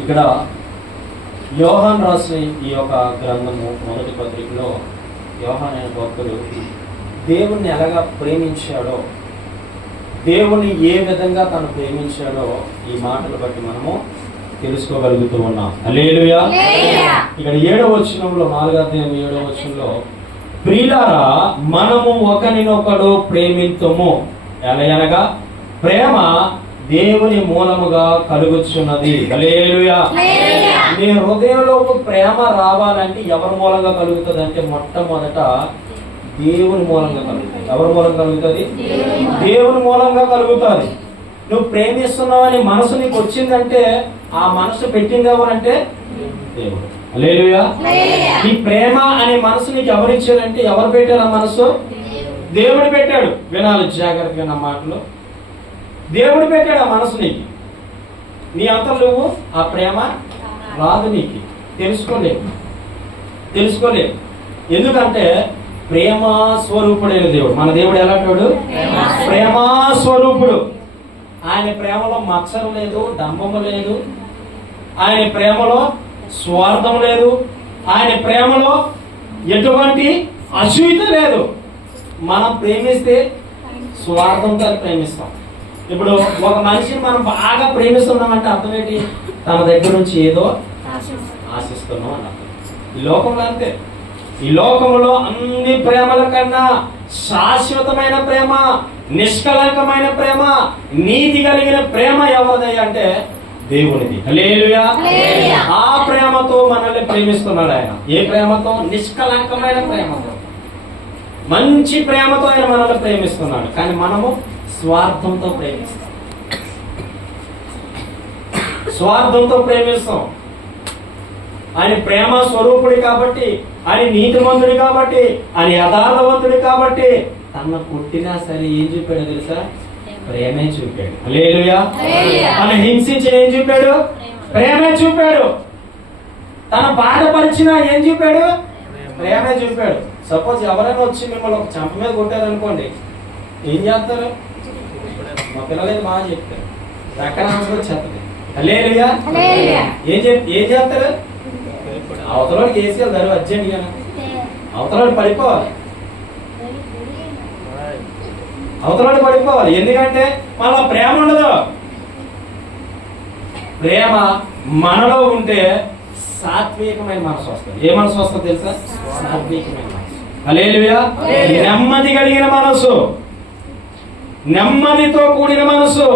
ఇక్కడ యోహాను రాసిన ఈ యొక్క గ్రంథము మొదటి పత్రికలో యోహాను అనే భక్తుడు దేవుణ్ణి ఎలాగా ప్రేమించాడో, దేవుణ్ణి ఏ విధంగా తను ప్రేమించాడో ఈ మాటలు బట్టి మనము తెలుసుకోగలుగుతూ ఉన్నాం. హల్లెలూయా. ఇక్కడ 7వ వచనంలో 4వ అధ్యాయం 7వ వచనంలో, ప్రియులారా మనము ఒకరినొకడు ప్రేమింతుము, ఎలయనగా ప్రేమ దేవుని మూలముగా కలుగుచున్నది. హల్లెలూయా. నీ హృదయంలో ప్రేమ రావాలంటే ఎవరి మూలంగా కలుగుతుంది అంటే మొట్టమొదట దేవుని మూలంగా కలుగుతుంది. ఎవరి మూలంగా కలుగుతుంది? దేవుని మూలంగా కలుగుతుంది. నువ్వు ప్రేమిస్తున్నావని మనసు నీకు వచ్చిందంటే ఆ మనసు పెట్టింది ఎవరంటే దేవుడు. హల్లెలూయా. ఈ ప్రేమ అనే మనసు నీకు ఎవరిచ్చారంటే ఎవరు పెట్టారు ఆ మనసు? దేవుడు పెట్టాడు. వినాలి జాగ్రత్తగా నా మాటలు. దేవుడు పెట్టాడు ఆ మనసు నీకు. నీ అంతా నువ్వు ఆ ప్రేమ రాదు, నీకు తెలుసుకోలేదు. ఎందుకంటే ప్రేమ స్వరూపుడైన దేవుడు. మన దేవుడు ఎలాంటి? ప్రేమ స్వరూపుడు. ఆయన ప్రేమలో మత్సరం లేదు, డంబము లేదు, ఆయన ప్రేమలో స్వార్థం లేదు, ఆయన ప్రేమలో ఎటువంటి అసూయత లేదు. మనం ప్రేమిస్తే స్వార్థంతో ప్రేమిస్తాం. ఇప్పుడు ఒక మనిషిని మనం బాగా ప్రేమిస్తున్నామంటే అర్థం ఏంటి? తన దగ్గర నుంచి ఏదో ఆశిస్తున్నాం అని అర్థం. ఈ లోకంలో అంతే. ఈ లోకంలో అన్ని ప్రేమల కన్నా శాశ్వతమైన ప్రేమ, నిష్కలంకమైన ప్రేమ, నీతి కలిగిన ప్రేమ ఎవరిది అంటే దేవునిది. హల్లెలూయా. ఆ ప్రేమతో మనల్ని ప్రేమిస్తున్నాడు ఆయన. ఏ ప్రేమతో? నిష్కలంకమైన ప్రేమతో, మంచి ప్రేమతో ఆయన మనల్ని ప్రేమిస్తున్నాడు. కానీ మనము స్వార్థంతో ప్రేమిస్తాం. ఆయన ప్రేమ స్వరూపుడి కాబట్టి, ఆయన నీతిమంతుడి కాబట్టి, ఆయన యథార్థవంతుడి కాబట్టి తన కొట్టినా సరే ఏం చూపాడు తెలుసా? ప్రేమే చూపాడు. హల్లెలూయా. తన హింసించిన ఏం చూపాడు? ప్రేమే చూపాడు. తన బాధపరిచినా ఏం చూపాడు? ప్రేమే చూపాడు. సపోజ్ ఎవరైనా వచ్చి మిమ్మల్ని ఒక చంప మీద కొట్టారనుకోండి, ఏం చేస్తారు? మా పిల్లలేదు బాగా చెప్తారు, రకరకాల చెప్తుంది. హల్లెలూయా. ఏం చేస్తారు? అవతలకి వేసేయాలి ధర అర్జెంట్ గా, అవతలకి పడిపోవాలి. ఎందుకంటే మళ్ళా ప్రేమ ఉండదు. ప్రేమ మనలో ఉంటే సాత్వికమైన మనసు వస్తుంది. ఏ మనసు వస్తుంది తెలుసా? సాత్వికమైన మనసు. హల్లెలూయా. నెమ్మది కలిగిన మనసు, నెమ్మదితో కూడిన మనసు,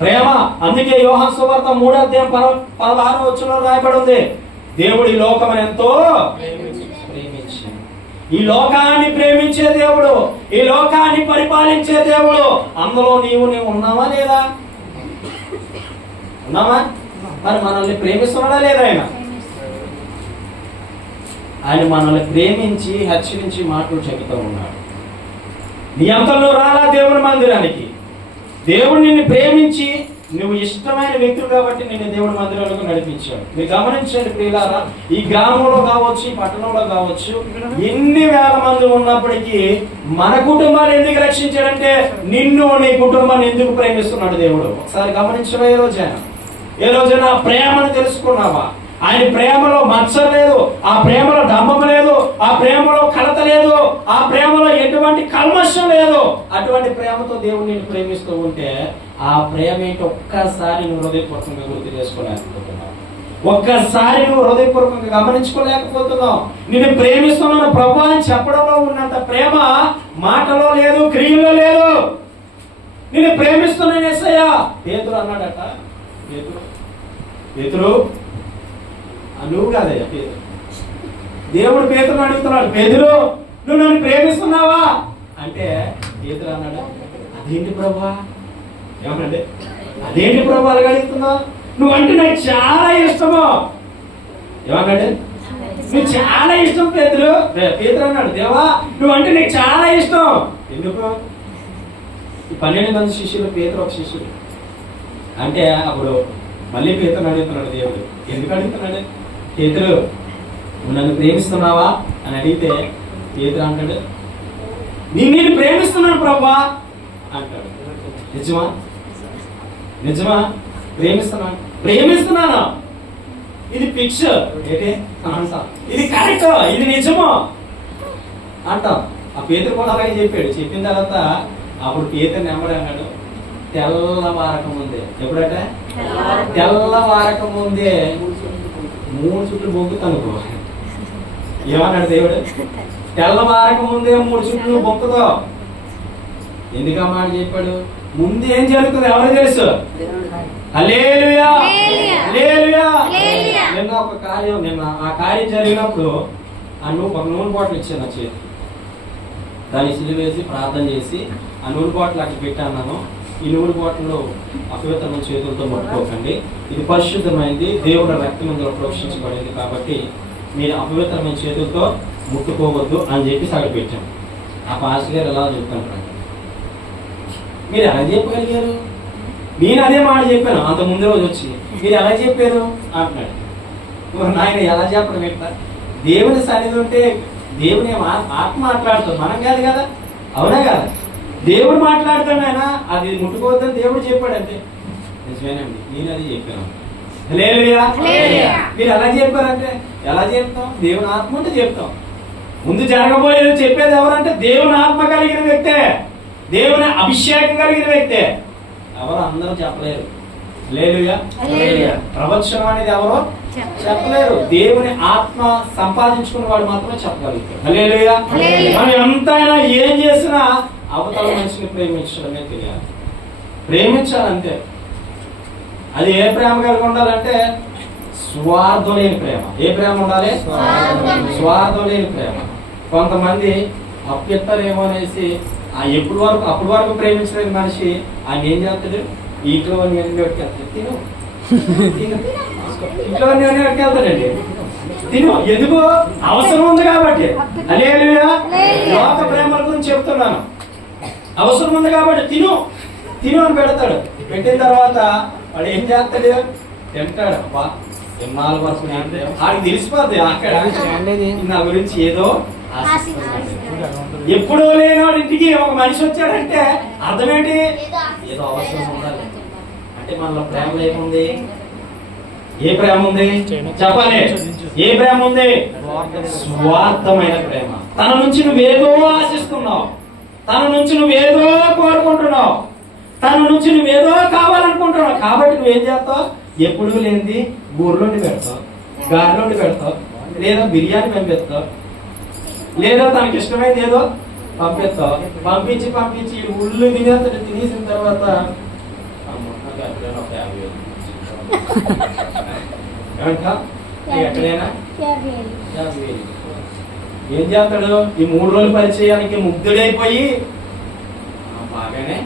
ప్రేమ. అందుకే యోహాను సువార్త 3వ అధ్యాయం 16వ వచనంలో రాయబడి ఉంది, దేవుడు ఈ లోకమును ఎంతో ప్రేమించి. ఈ లోకాన్ని ప్రేమించే దేవుడు, ఈ లోకాన్ని పరిపాలించే దేవుడు. అందులో నీవు ఉన్నావా లేదా? ఉన్నావా? మరి మనల్ని ప్రేమిస్తున్నాడా లేదా? ఆయన మనల్ని ప్రేమించి హెచ్చరించి మాటలు చెబుతూ ఉన్నాడు. నీ అంతలో రాలా దేవుని మందిరానికి. దేవుడు నిన్ను ప్రేమించి, నువ్వు ఇష్టమైన వ్యక్తులు కాబట్టి నిన్ను దేవుడి మందిరాలకు నడిపించాడు. మీరు గమనించండి ప్రియులారా, ఈ గ్రామంలో కావచ్చు, ఈ పట్టణంలో కావచ్చు, ఎన్ని వేల మంది ఉన్నప్పటికీ మన కుటుంబాన్ని ఎందుకు రక్షించాడంటే నిన్ను, నీ కుటుంబాన్ని ఎందుకు ప్రేమిస్తున్నాడు దేవుడు? ఒకసారి గమనించవా? ఏ రోజైనా ప్రేమను తెలుసుకున్నావా? ఆయన ప్రేమలో మత్సర లేదు, ఆ ప్రేమలో డంబం లేదు, ఆ ప్రేమలో కలత లేదు, ఆ ప్రేమలో ఎటువంటి కల్మషం లేదు. అటువంటి ప్రేమతో దేవుడు నిన్ను ప్రేమిస్తూ ఉంటే ఆ ప్రేమ ఏంటి ఒక్కసారి నువ్వు హృదయపూర్వకంగా గుర్తు చేసుకోలేకపోతున్నావు. ఒక్కసారి నువ్వు హృదయపూర్వకంగా గమనించుకోలేకపోతున్నావు. నిన్ను ప్రేమిస్తున్నాను ప్రభు అని చెప్పడంలో ఉన్నంత ప్రేమ మాటలో లేదు, క్రియలో లేదు. నిన్ను ప్రేమిస్తున్నాను యేసయ్యా. పేతురు అన్నాడట, పేతురు నువ్వు కాదయ్యా పేతురు. దేవుడు పేతురుని అడుగుతున్నాడు, పేతురు నువ్వు నన్ను ప్రేమిస్తున్నావా అంటే పేతురు అన్నాడు, అదేంటి ప్రభువా? ఏమనండి, అదేంటి ప్రభు అలాగ అడుగుతున్నావు? నువ్వంటే నాకు చాలా ఇష్టము. ఏమన్నాడు? నువ్వు చాలా ఇష్టం పేతురు. పేతురు అన్నాడు, దేవా నువ్వంటే నీకు చాలా ఇష్టం. ఎందుకు? ఈ 12 మంది శిష్యులు, పేతురు ఒక శిష్యుడు. అంటే అప్పుడు మళ్ళీ పేతురుని అడుగుతున్నాడు దేవుడు. ఎందుకు అడుగుతున్నాడు? పేతురు నువ్వు నన్ను ప్రేమిస్తున్నావా అని అడిగితే పేతురు అంటాడు, నేను ప్రేమిస్తున్నాను ప్రభా అంటాడు. నిజమా? ప్రేమిస్తున్నానా? ఇది ఫిక్స్ ఏంటి, ఇది కరెక్ట్, ఇది నిజమో అంటాం. ఆ పేతురు కూడా అలాగే చెప్పాడు. చెప్పిన తర్వాత అప్పుడు పేతురు నెమ్మడన్నాడు, తెల్లవారక ముందే, ఎప్పుడట తెల్లవారక ముందే 3 చుట్లు బొంకుతానుకో. ఏమన్నాడు దేవుడు? తెల్లవారక ముందే 3 చుట్లు బొంకుతావు. ఎందుకు ఆ మాట చెప్పాడు? ముందు ఏం జరుగుతుంది ఎవరు తెలుసు? హల్లెలూయా, హల్లెలూయా. నిన్న ఒక కార్యం, నిన్న ఆ కార్యం జరిగినప్పుడు ఒక నూనె బాటిల్ ఇచ్చాను నా చేతి. దాన్ని సిలువేసి ప్రార్థన చేసి ఆ నూనె బాటిల్ అక్కడ పెట్టాను. ఈ నూనె బాటిల్లో అపవిత్రమైన చేతులతో ముట్టుకోకండి, ఇది పరిశుద్ధమైంది, దేవుడు రక్తం ఇందులో ప్రోక్షించబడింది, కాబట్టి మీరు అపవిత్రమైన చేతులతో ముట్టుకోవద్దు అని చెప్పి అక్కడ పెట్టాం. ఆ పాస్టర్ గారు ఎలా చెప్తాను, మీరు ఎలా చెప్పగలిగారు? నేను అదే మాట చెప్పాను అంత ముందు రోజు వచ్చి, మీరు ఎలా చెప్పారు అంటున్నాడు. నాయన ఎలా చెప్పడం ఎట్లా? దేవుని సన్నిధి ఉంటే దేవుని ఆత్మ మాట్లాడుతాం, మనం కాదు కదా, అవునా కదా? దేవుడు మాట్లాడుతాడు. ఆయన అది ముట్టుకోవద్దని దేవుడు చెప్పాడు అంతే. నిజమేనండి, నేను అది చెప్పాను. హల్లెలూయా. మీరు ఎలా చెప్పారంటే ఎలా చెప్తాం? దేవుని ఆత్మ ఉంటే చెప్తాం. ముందు జరగబోయేది చెప్పేది ఎవరంటే దేవుని ఆత్మ కలిగిన వ్యక్తే, దేవుని అభిషేకం కలిగిన వ్యక్తే. ఎవరు అందరూ చెప్పలేరు. హల్లెలూయా. ప్రవచనం అనేది ఎవరో చెప్పలేరు, దేవుని ఆత్మ సంపాదించుకున్న వాడు మాత్రమే చెప్పగలుగుతారు. హల్లెలూయా. మనం ఎంతైనా ఏం చేసినా అవతల మనిషిని ప్రేమించడమే తెలియాలి, ప్రేమించాలంతే. అది ఏ ప్రేమ కలిగి ఉండాలంటే స్వార్థం లేని ప్రేమ. ఏ ప్రేమ ఉండాలి? స్వార్థం లేని ప్రేమ. కొంతమంది అప్పిస్తారేమో అనేసి అప్పుడు వరకు ప్రేమించలేని మనిషి ఆయన ఏం చేస్తాడు? ఇంట్లో వెళ్తాడు, తిను ఇంట్లో వెళ్తాడండి, తిను. ఎందుకు? అవసరం ఉంది కాబట్టి. హల్లెలూయా. లోక ప్రేమల గురించి చెప్తున్నాను. అవసరం ఉంది కాబట్టి తిను తిను అని పెడతాడు. పెట్టిన తర్వాత వాడు ఏం చేస్తాడు? తింటాడు. అబ్బా ఎన్నాళ్ళ వరకు ఆడికి తెలిసిపోద్ది అక్కడ నా గురించి ఏదో ఎప్పుడో లేనాడు ఇంటికి ఒక మనిషి వచ్చాడంటే అర్థం ఏంటి? ఏదో అవసరం ఉండాలి. అంటే మనలో ప్రేమ ఏముంది? ఏ ప్రేమ ఉంది చెప్పాలి? ఏ ప్రేమ ఉంది? స్వార్థమైన ప్రేమ. తన నుంచి నువ్వేదో ఆశిస్తున్నావు, తన నుంచి నువ్వేదో కోరుకుంటున్నావు, తన నుంచి నువ్వేదో కావాలనుకుంటున్నావు. కాబట్టి నువ్వేం చేస్తావు? ఎప్పుడు లేనిది బూర్లోండి పెడతావు, గారిలోండి పెడతావు, లేదా బిర్యానీ పంపిస్తావు, లేదా తనకి ఇష్టమైంది ఏదో పంపిస్తావు. పంపించి ఉళ్ళు తినేసిన తర్వాత ఎక్కడైనా ఏం చేస్తాడు? ఈ 3 రోజులు పరిచయానికి ముగ్ధుడైపోయి బాగానే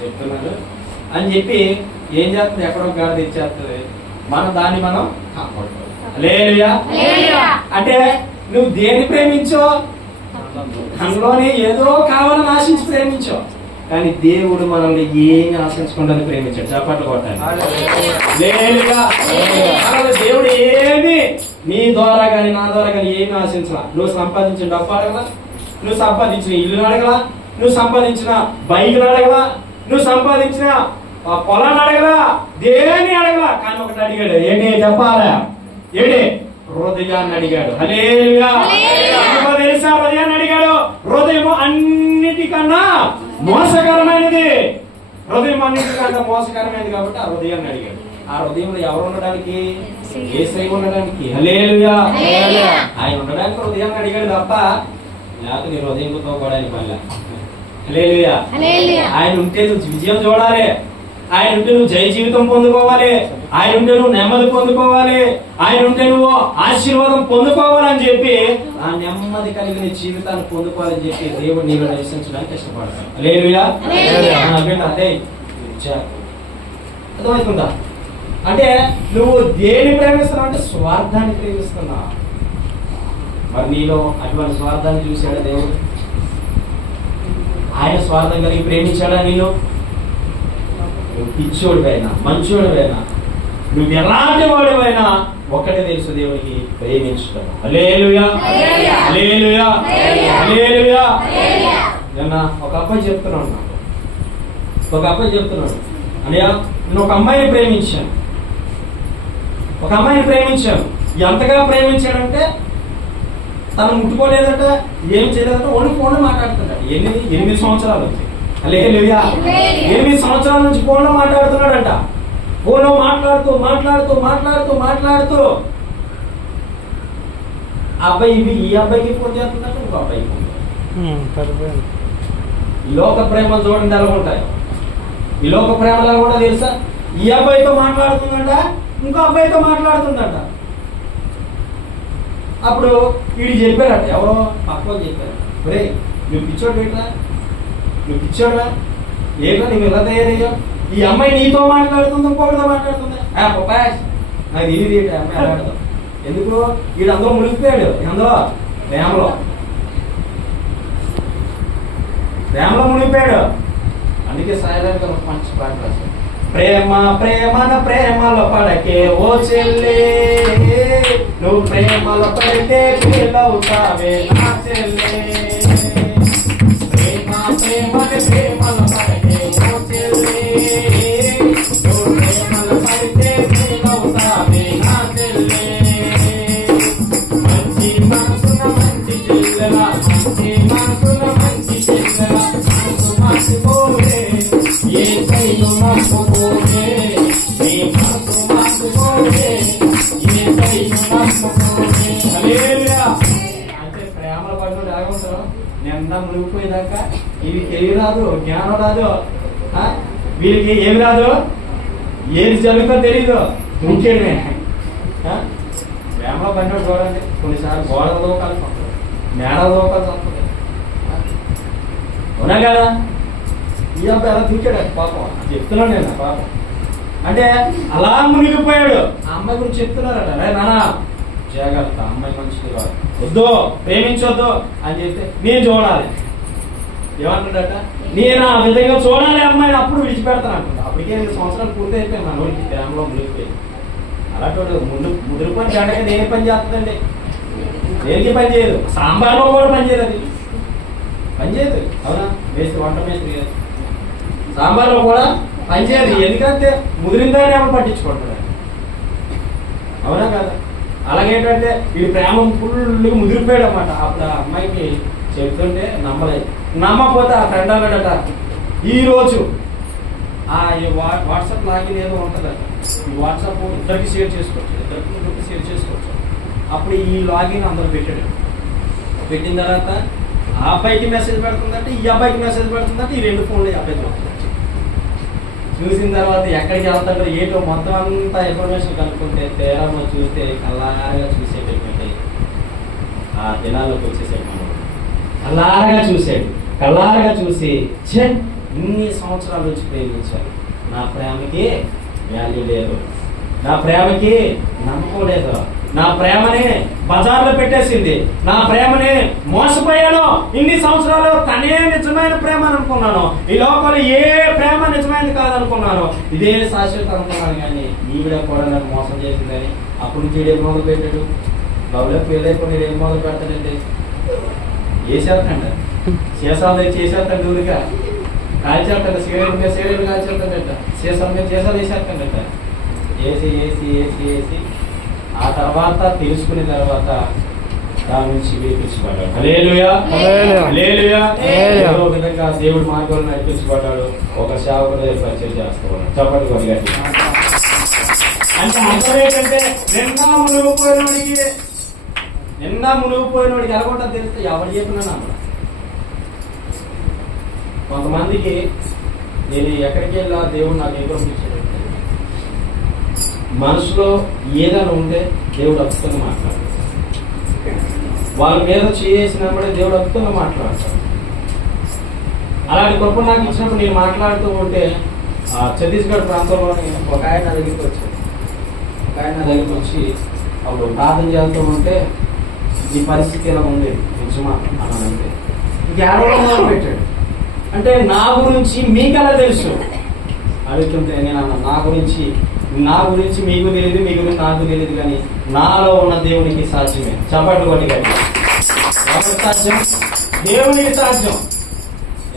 చెప్తున్నాడు అని చెప్పి ఏం చేస్తుంది? ఎక్కడో గాడి తెచ్చేస్తుంది. దాన్ని మనం కాపాడుకోవాలి. హల్లెలూయా. అంటే నువ్వు దేని ప్రేమించో అందులోనే ఏదో కావాలని ఆశించి ప్రేమించో, కానీ దేవుడు మనల్ని ఏమి ఆశించకుండా ప్రేమించాడు. చప్పట్లు కొట్టాలి. దేవుడు ఏమి నీ ద్వారా గాని నా ద్వారా గాని ఏమి ఆశించలా. నువ్వు సంపాదించిన డబ్బు అడగలా, నువ్వు సంపాదించిన ఇల్లు అడగలా, నువ్వు సంపాదించిన బైకులు అడగలా, నువ్వు సంపాదించిన పొలాన్ని అడగలా, దేని అడగలా. కానీ ఒకటి అడిగాడు. ఏంటి చెప్పాలా? ఏంటి? హృదయాన్ని అడిగాడు. హల్లెలూయా. తెలుసా? హృదయాన్ని అడిగాడు. హృదయం అన్నిటికన్నా మోసకరమైనది. హృదయం అన్నిటికన్నా మోసకరమైనది కాబట్టి ఆ హృదయాన్ని అడిగాడు. ఆ హృదయంలో ఎవరు ఉండడానికి? యేసయ్య ఉండడానికి. హల్లెలూయా. ఆయన ఉండడానికి హృదయాన్ని అడిగాడు తప్ప లేకపోతే నీ హృదయంతో కూడా ఆయన పనిలే. హల్లెలూయా. ఆయన ఉంటే నువ్వు విజయం చూడాలి, ఆయన ఉంటే నువ్వు జయ జీవితం పొందుకోవాలి, ఆయన ఉంటే నువ్వు నెమ్మది పొందుకోవాలి, ఆయన ఉంటే నువ్వు ఆశీర్వాదం పొందుకోవాలని చెప్పి ఆ నెమ్మది కలిగిన జీవితాన్ని పొందుకోవాలని చెప్పి దేవుడు నీలో నివసించడానికి ఇష్టపడతాడు. హల్లెలూయా. అదే అర్థమవుతుందా? అంటే నువ్వు దేని ప్రేమిస్తున్నావు అంటే స్వార్థాన్ని ప్రేమిస్తున్నావు. మరి నీలో అటువంటి స్వార్థాన్ని చూశాడా దేవుడు? ఆయన స్వార్థం కలిగి ప్రేమించాడా? నీలో నువ్వు పిచ్చోడివైనా మంచోడివైనా నువ్వు ఎలాంటి వాడివైనా ఒక్కటే తెలుసు, దేవునికి ప్రేమించడం. హల్లెలూయా. హల్లెలూయా. హల్లెలూయా. నిన్న ఒక అబ్బాయి చెప్తున్నాడు, అన్నయ్య నేను ఒక అమ్మాయిని ప్రేమించాను. ఎంతగా ప్రేమించాడంటే తను ముట్టుకోలేదట, ఏం చేయలేదట, ఓన్లీ ఫోన్లో మాట్లాడుతున్నాడు. 8 సంవత్సరాల నుంచి, హల్లెలూయా, 8 సంవత్సరాల నుంచి ఫోన్లో మాట్లాడుతున్నాడంట. ఫోన్లో మాట్లాడుతూ అబ్బాయి ఈ అబ్బాయికి ఫోన్ చేస్తుందంట, ఇంకో అబ్బాయికి ఫోన్ చేస్తాడు. ఈ లోక ప్రేమలు చూడండి ఎలా ఉంటాయి. ఈ లోక ప్రేమలు ఎలా కూడా తెలుసా? ఈ అబ్బాయితో మాట్లాడుతుందంట, ఇంకో అబ్బాయితో మాట్లాడుతుందంట. అప్పుడు వీడు చెప్పారట, ఎవరో పక్కన చెప్పారు, ఒరే నువ్వు పిచ్చోడు ఏంట్రా, ఏంట్రా నువ్వు ఎలా తయారయ్యావు? ఈ అమ్మాయి నీతో మాట్లాడుతుంది, ఇంకొకటితో మాట్లాడుతుంది. నాకు తెలియదు ఏంటి అమ్మాయి మాట్లాడతాం. ఎందుకు? వీడు అందరూ మునిగిపోయాడు, అందులో ప్రేమలో మునిగిపోయాడు. అందుకే సాయడానికి ఒక మంచి పాట రాశాడు. ప్రేమలో పడకే ఓ చెల్లే, నువ్వు ప్రేమలో పడితే పిల్లవుతావే నా చెల్లే. ప్రేమలో పడకే ఓ చెల్లే, నువ్వు ప్రేమలో పడితే పిల్లవుతావే నా చెల్లే. మంచి మనసున మంచి చెల్లెలా, మర్చిపోలే ఏ కైలు మర్చిపోలే, నీ మనసు మర్చిపోలే ఏ కైలు మర్చిపోలే. హల్లెలూయా. అంటే ప్రేమలో పడినోడు ఎలా ఉంటారు? నిన్న మునిగిపోయేదాకా వీరికి ఏమి రాదు, జ్ఞానం రాదు, వీరికి ఏమి రాదు, ఏది జరుగుతుందో తెలీదు, దూకేయడమే. ప్రేమలో పడినోడు చూడండి, కొన్నిసార్లు గోడల దూకాల్సి వస్తుంది, మేడ దూకాల్సి వస్తుంది. అవునా కదా? ఈ అబ్బాయి అలా దూకాడు పాపం, చెప్తున్నాను నేను పాపం. అంటే అలా మునిగిపోయాడు. ఆ అమ్మాయి గురించి చెప్తున్నారట, రే నానా జాగ్రత్త, అమ్మాయి మంచిది కాదు, వద్దు ప్రేమించొద్దు అని చెప్తే నేను చూడాలి. ఏమంటాడట? నేను ఆ విధంగా చూడాలి అమ్మాయిని, అప్పుడు విడిచిపెడతాను అంటున్నా. అప్పటికే 8 సంవత్సరాలు పూర్తి అయిపోయి మన ఊరికి గ్రామంలో మునిగిపోయింది. అలాంటి ముదిరిపోయిన గంటకి దేని పని చేస్తుందండి? దేనికి పని చేయదు. సాంబార్లో కూడా పని చేయదు, అది పని చేయదు. అవునా? వంట మేస్త్రి కాదు, సాంబార్లో కూడా పని చేయదు. ఎందుకంటే ముదిరిందాన్ని ఎవరు పట్టించుకుంటారు. అవునా కదా? అలాగేంటంటే వీడి ప్రేమ ఫుల్గా ముదిరిపోయాడు అన్నమాట. అప్పుడు ఆ అమ్మాయికి చెప్తుంటే నమ్మలేదు. నమ్మకపోతే ఆ ఫ్రెండ్ అన్నాడట, ఈరోజు వాట్సాప్ లాగిన్ ఏదో ఉంటుందట, ఈ వాట్సాప్ ఇద్దరికి షేర్ చేసుకోవచ్చు. అప్పుడు ఈ లాగిన్ అందరూ పెట్టాడు. పెట్టిన తర్వాత ఆ అబ్బాయికి మెసేజ్ పెడుతుందంటే, ఈ అబ్బాయికి మెసేజ్ పెడుతుందంటే, ఈ 2 ఫోన్లు అబ్బాయి చూసిన తర్వాత ఎక్కడికి వెళ్తాడో ఏంటో మొత్తం అంతా ఇన్ఫర్మేషన్ కనుక్కుంటే తేరామో చూస్తే కల్లారగా చూసేటటువంటి ఆ దినాల్లోకి వచ్చేసాడు. కల్లారగా చూసి ఇన్ని సంవత్సరాల నుంచి ప్రేమించారు, నా ప్రేమకి వాల్యూ లేదు, నా ప్రేమకి నమ్మకం లేదు, నా ప్రేమని బజార్లో పెట్టేసింది, నా ప్రేమని మోసపోయాను, ఇన్ని సంవత్సరాలు తనే నిజమైన ప్రేమ అనుకున్నాను, ఈ లోపల ఏ ప్రేమ నిజమైనది కాదనుకున్నాను, ఇదే శాశ్వత అనుకున్నాను. కానీ ఈవిడ కూడా నన్ను మోసం చేసిందని అప్పుడు నుంచి ఏం మొదలు పెట్టాడు? లవ్లో పెళ్ళైపోయి ఏం మొదలు పెడతాడండి? వేసేస్తాడు, చేసేస్తాడు, ఊరిగా కాల్చేస్తాడు, సీరియల్ మీద సీరియల్ కాల్చేస్తాడట, సీసాల మీద సీసాలు వేసేస్తాడట. వేసి ఆ తర్వాత తెలుసుకున్న తర్వాత దాని నుంచి విడిపించబడ్డాడు. హల్లెలూయా, హల్లెలూయా. ఏదో విధంగా దేవుడి మార్గంలో నడిపించబడ్డాడు. ఒక సేవకుడు పరిచయం చేస్తూ ఉన్నాడు. చెప్పండి కొద్దిగా. అంటే అర్థం ఏంటంటే నిన్న మునిగిపోయినోడికి ఎలాగొంటా తెలిస్తే ఎవరు చెప్పినా నమ్మడం. కొంతమందికి నేను ఎక్కడికి వెళ్ళా దేవుడు నాకు ఏం పంపించాడు, మనసులో ఏదైనా ఉంటే దేవుడు అద్భుతంగా మాట్లాడతాడు. వాళ్ళ మీద చేసినప్పుడే దేవుడు అద్భుతంగా మాట్లాడతాడు. అలాంటి కృప నాకు ఇచ్చినప్పుడు నేను మాట్లాడుతూ ఉంటే ఛత్తీస్గఢ్ ప్రాంతంలోని ఒక ఆయన నా దగ్గరికి వచ్చి అప్పుడు ప్రార్థన చేస్తూ ఉంటే ఈ పరిస్థితి ఎలా ఉంది నిజమా అనంటే ఇంకేడవడం మొదలు పెట్టాడు. అంటే నా గురించి మీకెలా తెలుసు అడుగుతుంటే నేను అన్నా, నా గురించి మీకు తెలియదు, మీ గురించి నాకు తెలియదు, కానీ నాలో ఉన్న దేవునికి సాధ్యమే. చెప్పండి కొట్టి గట్టి. ఎవరికి సాధ్యం? దేవునికి సాధ్యం.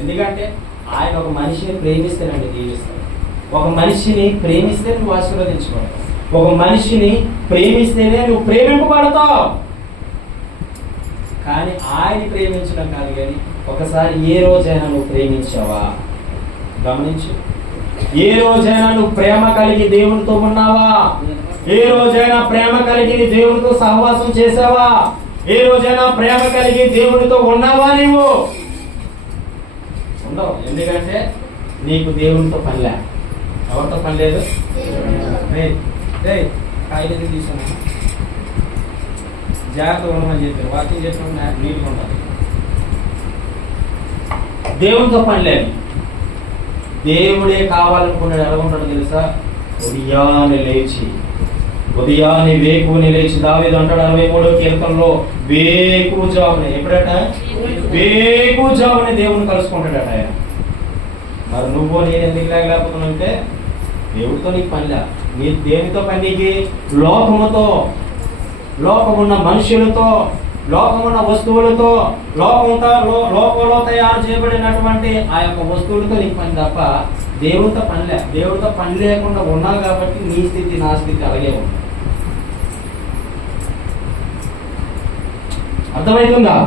ఎందుకంటే ఆయన ఒక మనిషిని ప్రేమిస్తేనండి దీవిస్తాడు. ఒక మనిషిని ప్రేమిస్తే నువ్వు ఆశీర్వదించబడతావు. ఒక మనిషిని ప్రేమిస్తేనే నువ్వు ప్రేమింపబడతావు. కానీ ఆయన ప్రేమించడం కాదు. కానీ ఒకసారి ఏ రోజైనా నువ్వు ప్రేమించావా? గమనించు. ఏ రోజైనా నువ్వు ప్రేమ కలిగి దేవునితో ఉన్నావా? ఏ రోజైనా ప్రేమ కలిగి దేవునితో సహవాసం చేసావా? ఏ రోజైనా ప్రేమ కలిగి దేవునితో ఉన్నావా? నీవు ఉండవు. ఎందుకంటే నీకు దేవునితో పనిలే. ఎవరితో పని లేదు. కాయలు తీసుకున్నా జాగ్రత్త ఉండమని చెప్పారు. వాకింగ్ చేసిన నీట్గా ఉండాలి. దేవునితో పని లేదు. దేవుడే కావాలనుకున్నాడు. ఎలా ఉంటాడు తెలుసా? ఉదయాన్నే లేచి, ఉదయాన్నే వేకుని లేచి దావీదు అంటాడు 63వ కీర్తనలో, వేకుజామునే. ఎప్పుడట? వేకుజామునే దేవుని కలుసుకుంటాడట ఆయన. మరి నువ్వు నేను ఎందుకు లేకపోతున్నానంటే దేవుడితో నీకు పనిలే. నీ దేనితో పని? నీకు లోకముతో, లోకమున్న మనుషులతో, లోకమున్న వస్తువులతో, లోకంలో తయారు చేయబడినటువంటి ఆ యొక్క వస్తువులతో నీకు పని తప్ప దేవుడితో పనిలే. దేవుడితో పని లేకుండా ఉన్నావు కాబట్టి నీ స్థితి నా స్థితి అలాగే ఉంది. అర్థమవుతుందా?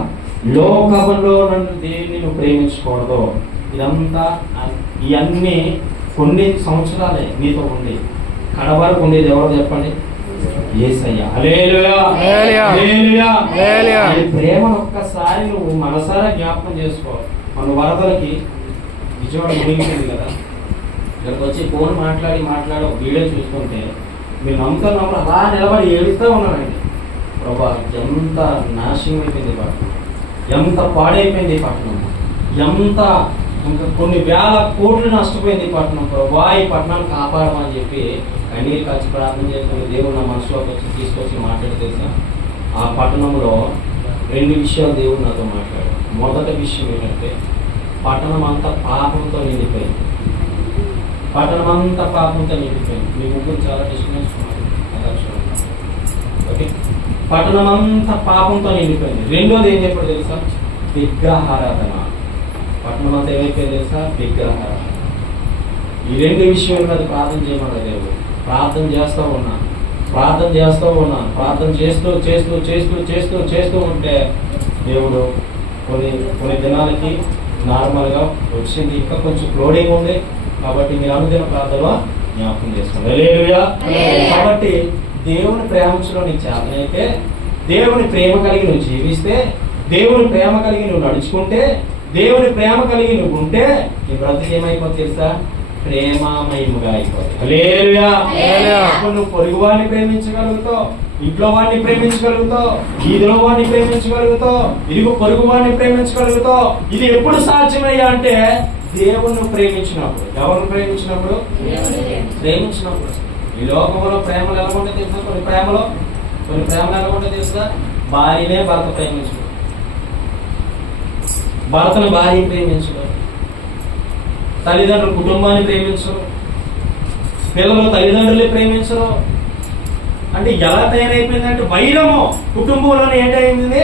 లోకంలో నన్ను దేన్ని నువ్వు ప్రేమించకూడదు. ఇదంతా ఇవన్నీ కొన్ని సంవత్సరాలే నీతో ఉండి కడవరకు ఉండేది ఎవరో చెప్పండి? యేసయ్య. హల్లెలూయా, హల్లెలూయా, హల్లెలూయా. ఈ ప్రేమను ఒక్కసారి నువ్వు మనసారా జ్ఞాపకం చేసుకో. మన వరదలకి విజయవాడ మునిగిపోయింది కదా, ఇక్కడికి వచ్చి ఫోన్ మాట్లాడి వీడియో చూస్తుంటే మీరు నమ్మకం అలా నిలబడి ఏడుస్తూ ఉన్నారండి. ప్రభా, ఎంత నాశనం అయిపోయింది పట్టణం, ఎంత పాడైపోయింది పట్టణం, ఎంత ఇంకా కొన్ని వేల కోట్లు నష్టపోయింది పట్టణం. ప్రభా, ఈ పట్టణాన్ని కాపాడమని చెప్పి కన్నీరు కాచి ప్రార్థన చేసుకుని దేవుడు నా మనసులోకి వచ్చి తీసుకొచ్చి మాట్లాడి తెలుసా, ఆ పట్టణంలో 2 విషయాలు దేవుడు నాతో మాట్లాడాడు. మొదటి విషయం ఏంటంటే పట్టణం అంతా పాపంతో నిండిపోయింది. పట్టణం అంతా పాపంతో నిండిపోయింది. మీ ముగ్గురు చాలా డిస్టెన్స్ ఓకే. పట్టణం అంతా పాపంతో నిండిపోయింది. రెండోది ఏం చెప్పాడు తెలుసా? విగ్రహారాధన. పట్టణం అంతా ఏమైపోయింది తెలుసా? విగ్రహారాధన. ఈ 2 విషయాల మీద ప్రార్థన చేయమన్నాడు దేవుడు. ప్రార్థన చేస్తూ ఉన్నాను. ప్రార్థన చేస్తూ ఉంటే దేవుడు కొన్ని దినాలకి నార్మల్గా వచ్చింది. ఇంకా కొంచెం లోడింగ్ ఉంది కాబట్టి మీరు అనుదిన ప్రార్థనలో జ్ఞాపకం చేసుకోండి. హల్లెలూయా. కాబట్టి దేవుని ప్రేమించడం నీకు చేతనైతే, దేవుని ప్రేమ కలిగి నువ్వు జీవిస్తే, దేవుని ప్రేమ కలిగి నువ్వు నడుచుకుంటే, దేవుని ప్రేమ కలిగి నువ్వు ఉంటే నీ బ్రతుకు ఏమైపోతుంది తెలుసా? ప్రేమమయముగా అయిపోతుంది. హల్లెలూయా. నువ్వు పొరుగు వాడిని ప్రేమించగలుగుతావు, ఇంట్లో వాడిని ప్రేమించగలుగుతావు, వీధిలో వాడిని ప్రేమించగలుగుతావు, ఇరుగు పొరుగు వాడిని ప్రేమించగలుగుతావు. ఇది ఎప్పుడు సాధ్యమయ్యా అంటే దేవుణ్ణి ప్రేమించినప్పుడు. ఎవరిని ప్రేమించినప్పుడు? ప్రేమించినప్పుడు. ఈ లోకంలో ప్రేమలు ఎలా ఉంటే తెలుసా? కొన్ని ప్రేమలు ఎలా ఉంటే తెలుసా? భార్యనే భర్త ప్రేమించడు, భర్తను భార్య ప్రేమించడు, తల్లిదండ్రులు కుటుంబాన్ని ప్రేమించరు, పిల్లలు తల్లిదండ్రులు ప్రేమించరు. అంటే ఎలా తయారైపోయిందంటే వైరము. కుటుంబంలో ఏంటైంది?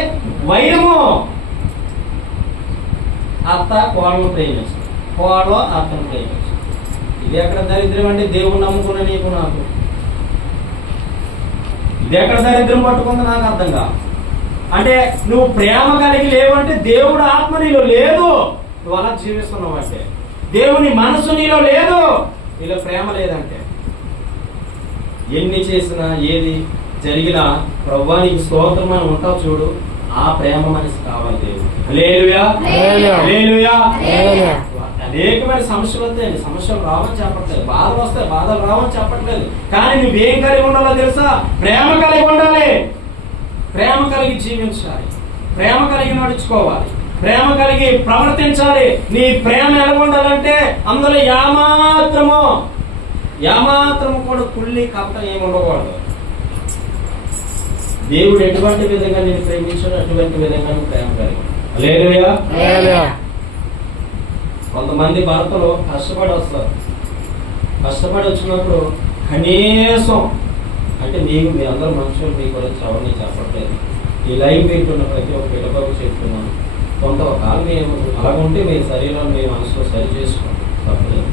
వైరము. అత్త కోడలు ప్రేమించరు, కోడలు అత్తను ప్రేమించరు. ఇది ఎక్కడ దరిద్రం అంటే దేవుని నమ్ముకున్న నీకు నాకు. ఇది ఎక్కడ దరిద్రం పట్టుకుంది నాకు అర్థం కాదు. అంటే నువ్వు ప్రేమ కలిగి లేవంటే దేవుడు ఆత్మ నీలో లేదు. నువ్వు అలా జీవిస్తున్నావు అంటే దేవుని మనసు నీలో లేదు. నీలో ప్రేమ లేదంటే ఎన్ని చేసినా ఏది జరిగినా ప్రభువా నీకు స్తోత్రం అని ఉంటావు చూడు, ఆ ప్రేమ మనసు కావాలి దేవుడు. హల్లెలూయా, హల్లెలూయా. అనేకమైన సమస్యలు వస్తాయండి. సమస్యలు రావని చెప్పట్లేదు, బాధలు వస్తాయి, బాధలు రావని చెప్పట్లేదు. కానీ నువ్వేం కలిగి ఉండాలో తెలుసా? ప్రేమ కలిగి ఉండాలి. ప్రేమ కలిగి జీవించాలి, ప్రేమ కలిగి నడుచుకోవాలి, ప్రేమ కలిగి ప్రవర్తించాలి. నీ ప్రేమ ఎలా ఉండాలంటే అందులో ఏమాత్రము కూడా కుళ్ళి కపటం ఏమి ఉండకూడదు. దేవుడు ఎటువంటి విధంగా నేను ప్రేమించాడు అటువంటి విధంగా నువ్వు ప్రేమ కలిగి. హల్లెలూయా. కొంతమంది భర్తలు కష్టపడి వస్తారు. కష్టపడి వచ్చినప్పుడు కనీసం అంటే మీ అందరూ మనుషులు మీ గురించి ఎవరిని చెప్పట్లేదు. ఈ లైవ్ పెట్టున్న ప్రతి ఒక్క పిల్లబాబు చెప్తున్నాను, కొంత కాలం మేము అలాగుంటే మీ శరీరం మీ మనసులో సరి చేసుకోండి, తప్పలేదు.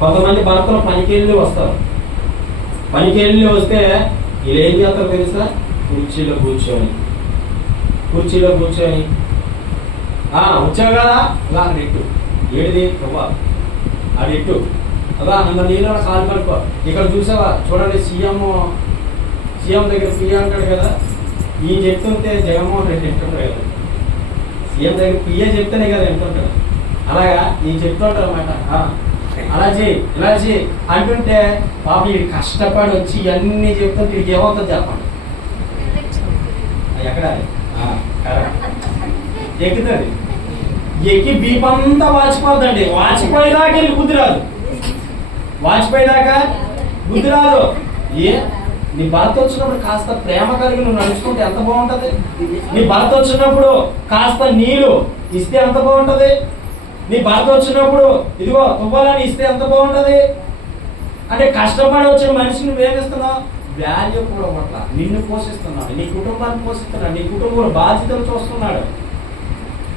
కొంతమంది భర్తలు పనికి వెళ్ళి వస్తారు. పనికి వెళ్ళి వస్తే వీళ్ళు ఏం చేస్తారు తెలుసా? కుర్చీలో కూర్చొని వచ్చావు కదా అలా నెట్టు ఏడిది అవ్వా అది ఇట్టు అలా అన్న నీళ్ళు కాలు కలుపుకో. ఇక్కడ చూసావా చూడండి, సీఎం దగ్గర పియ్య అంటాడు కదా, ఈయన చెప్తుంటే జగన్మోహన్ రెడ్డి వింటుంటాడు కదా, సీఎం దగ్గర పియ్య చెప్తేనే కదా వింటుంటాడు. అలాగా ఈయన చెప్తుంటాడు అనమాట, అలా చేయి ఇలా చేయి అంటుంటే పాప వీడు కష్టపడి వచ్చి ఇవన్నీ చెప్తుంటే వీడికి ఏమవుతుంది చెప్పండి? ఎక్కడ ఎక్కుతుంది, ఎక్కి బీపంతా వాచిపోద్దండి. వాచిపోయేదాకా వెళ్ళి బుద్ధి రాదు, వాచిపోయేదాకా బుద్ధి రాదు. నీ భర్త వచ్చినప్పుడు కాస్త ప్రేమ కలిగి నువ్వు నడుచుకుంటే ఎంత బాగుంటది? నీ భర్త వచ్చినప్పుడు కాస్త నీళ్ళు ఇస్తే ఎంత బాగుంటది? నీ భర్త వచ్చినప్పుడు ఇదిగో తువ్వాలని ఇస్తే ఎంత బాగుంటది? అంటే కష్టపడి వచ్చిన మనిషిని నువ్వేమిస్తున్నావు? వాల్యూ కూడా పట్ల నిన్ను పోషిస్తున్నాడు, నీ కుటుంబాన్ని పోషిస్తున్నాడు, నీ కుటుంబంలో బాధ్యతలు చూస్తున్నాడు,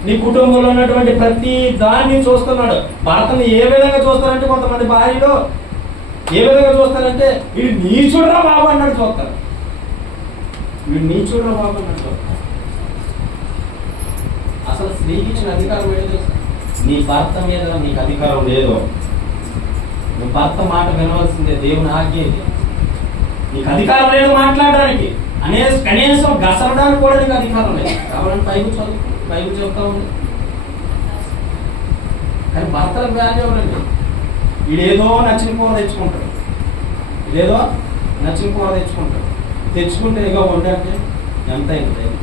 నీ కుటుంబంలో ఉన్నటువంటి ప్రతి దాన్ని చూస్తున్నాడు. భర్తని ఏ విధంగా చూస్తారంటే కొంతమంది భార్యలో ఏ విధంగా చూస్తారంటే వీడు నీచుడురా బాబు అన్నట్టు చూస్తారు, వీడు నీచుడురా బాబు అన్నట్టు చూస్తారు. అసలు స్త్రీకి ఇచ్చిన అధికారం ఏంటో, నీ భర్త మీద నీకు అధికారం లేదు. నువ్వు భర్త మాట వినవలసిందే, దేవుని ఆజ్ఞ. నీకు అధికారం లేదు మాట్లాడడానికి, కనీసం గసరడానికి కూడా నీకు అధికారం లేదు. కావాలని పైకి చెప్తా ఉంది. కానీ భర్తలకు వాల్యూ ఎవరండి? వీడేదో నచ్చిన కూర తెచ్చుకుంటాడు, తెచ్చుకుంటే ఇక వండంటే ఎంత అయింది టైం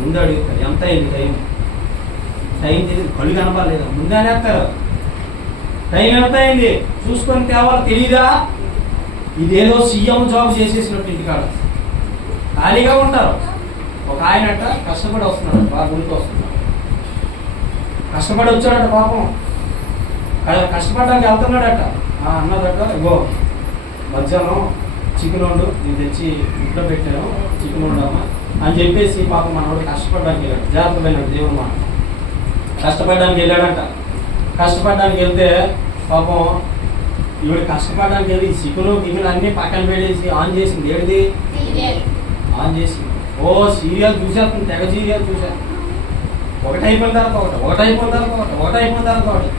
ముందు అడుగుతాడు, ఎంత అయింది టైం తెలియదు, కళ్ళు కనపడలేదు ముందే అనేస్తారు. టైం ఎంత అయింది చూసుకొని తేవాలో తెలీదా? ఇదేదో సీఎం జాబ్ చేసేసినట్టు ఇంటికాడ ఖాళీగా ఉంటారు. ఒక ఆయనట కష్టపడి వస్తున్నాడు, బాగా గురికి వస్తున్నాడు, కష్టపడి వచ్చాడట పాపం, కష్టపడడానికి వెళ్తున్నాడట. అన్నదట ఇగో మధ్యాహ్నం చికెన్ వండు, నేను తెచ్చి ఇంట్లో పెట్టాను, చికెన్ వండమ్మా అని చెప్పేసి పాపం మనోడు కష్టపడడానికి వెళ్ళాడు. జాగ్రత్త పోయినాడు దేవుడు మాట, కష్టపడడానికి వెళ్ళాడంట. కష్టపడడానికి వెళ్తే పాపం ఈవిడ కష్టపడడానికి వెళ్ళి చికెను గిన్నెలు అన్ని పక్కన పెట్టేసి ఆన్ చేసింది. ఏడిది ఆన్ చేసింది, ఓ సీరియల్ చూసేస్తుంది, తెగ సీరియల్ చూసేస్తుంది. ఒకటి అయిపోయిన తర్వాత ఒకటి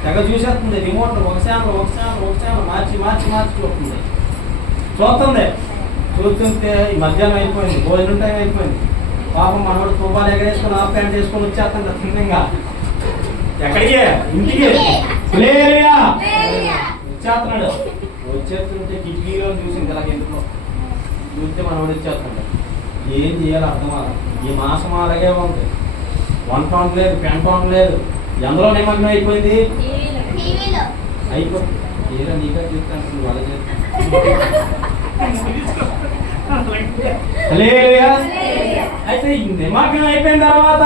తెగ చూసేస్తుంది. రిమోట్ ఒక ఛానల్ మార్చి చూస్తుంటే ఈ మధ్యాహ్నం అయిపోయింది, భోజనం టైం అయిపోయింది. పాపం మనోడు తువ్వాలు ఎగరేసుకొని ఆఫ్ ప్యాంట్ వేసుకొని వచ్చేస్తాడు తిన్నంగా. ఎక్కడికి? ఇంటికి వచ్చేస్తుంటే కిటికీలో చూసింది అలాగే, ఎందుకు చూస్తే మనోడు వచ్చేస్తుంటాడు. ఏం చేయాలి అర్థం అవ్వాలి. ఈ మాసం అలాగే ఉంది, వంట వండలేదు, పెంట వండలేదు, ఎందులో నిమగ్నం అయిపోయింది, అయిపోయింది. ఏదో నీకే చెప్తాను, నువ్వు అలా అయితే నిమగ్నం అయిపోయిన తర్వాత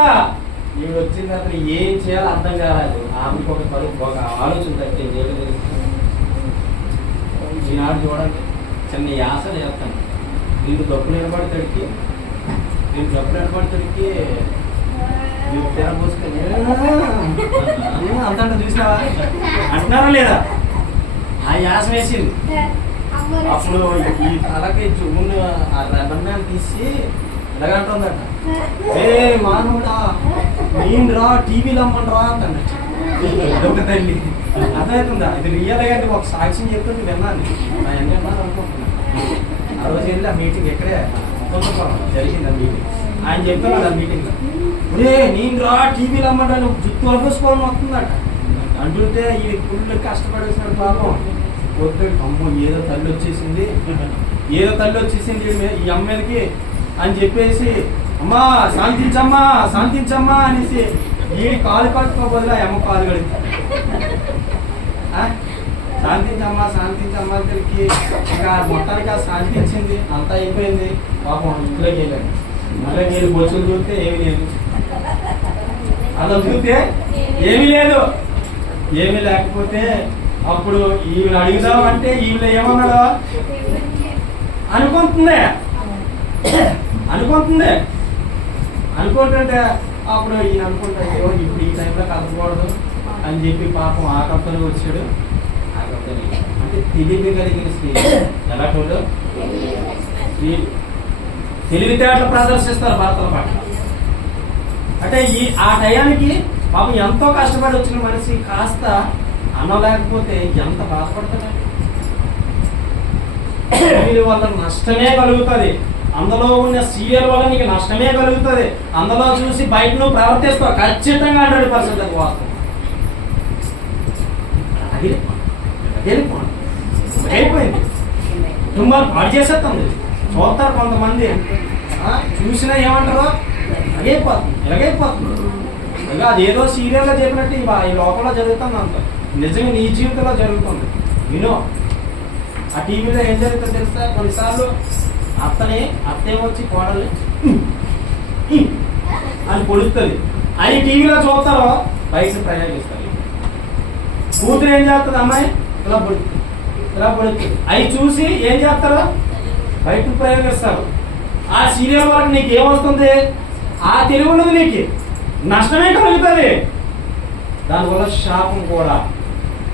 ఈవిడ వచ్చిన తర్వాత ఏం చేయాలో అర్థం కాలేదు. ఆమెకు ఒక ఆలోచన తగ్గి ఈనాడు చూడండి, చిన్న యాసలు చేస్తాను. దీనికి డబ్బు నిలబడతాడికి మీరు తెర పోసుకొని అంత చూసినావా అంటున్నారా లేదా? ఆ యాస వేసింది. అప్పుడు ఈ తలకి ముందు ఆ రబ్బర్ తీసి ఎలాగంటుందట, ఏ మానవుడా నేను రా టీవీలో అమ్మని రా అంట. తల్లి అర్థమవుతుందా? ఇది రియల్ గా ఒక సాక్ష్యం చెప్తుంటే విన్నాను, అనుకుంటున్నాను. ఆ రోజు వెళ్ళి ఆ మీటింగ్ ఎక్కడే జరిగింది, ఆ మీటింగ్ ఆయన చెప్తున్నాడు. ఆ మీటింగ్ లో ఒరే నేను రా టీవీలో అమ్మంటా, నువ్వు జుట్టు వరకోసుకోవడం వస్తుందట అంటుంటే ఈ ఫుల్ కష్టపడి వచ్చినాడు పాపం. పొద్దుడు అమ్మో ఏదో తల్లి వచ్చేసింది ఈ అమ్మ మీదకి అని చెప్పేసి, అమ్మా శాంతించమ్మా అనేసి ఈ కాలు కట్టుకోబోదు ఆ అమ్మ కాలు కడుగుతాడు. శాంతించమ్మా తెలికి ఇంకా మొత్తానికి ఆ శాంతించింది, అంతా అయిపోయింది. పాపం ఇంట్లోకి వెళ్ళి బొచ్చులు చూస్తే ఏమీ లేదు, అలా చూస్తే ఏమీ లేకపోతే అప్పుడు ఈవిడ అడుగుదాం అంటే ఈవిడ ఏమన్నాడు అనుకుంటుంటే అప్పుడు ఈయన అనుకుంటాడు ఇప్పుడు ఈ టైంలో కలపకూడదు అని చెప్పి పాపం ఆ కప్పని వచ్చాడు. ఆ కప్పని అంటే తెలివి కలిగిన స్త్రీ. ఎలాంటి వాళ్ళు? తెలివితేటలు ప్రదర్శిస్తారు భర్తల పట్ల. అంటే ఆ టయానికి పాపం ఎంతో కష్టపడి వచ్చిన మనిషి కాస్త అన్నం లేకపోతే ఎంత బాధపడుతుందండి. వల్ల నష్టమే కలుగుతుంది. అందులో ఉన్న సీరియల్ వల్ల నీకు నష్టమే కలుగుతుంది. అందులో చూసి బయట నువ్వు ప్రవర్తిస్తావు ఖచ్చితంగా 100% వాస్తవం. అయిపోయింది. కుటుంబాలు పాడు చేసేస్తుంది. చూస్తారు కొంతమంది, చూసినా ఏమంటారో ఇలాగైపోతుంది. ఇంకా అదేదో సీరియల్లో చెప్పినట్టు ఈ లోపల జరుగుతుంది. అంత నిజంగా నీ జీవితంలో జరుగుతుంది. వినో ఆ టీవీలో ఏం జరుగుతుందో తెలుసా? కొన్నిసార్లు అత్తే వచ్చి కోడల్ని అని పొడుస్తుంది. అది టీవీలో చూస్తారో బయట ప్రయోగిస్తారు. కూతురు ఏం చేస్తుంది? అమ్మాయి ఇలా పొడుస్తుంది. అవి చూసి ఏం చేస్తారో బయట ప్రయోగిస్తారు. ఆ సీరియల్ వరకు నీకు ఏమొస్తుంది? ఆ తెలివి ఉన్నది నీకు నష్టమే కలుగుతుంది. దానివల్ల శాపం కూడా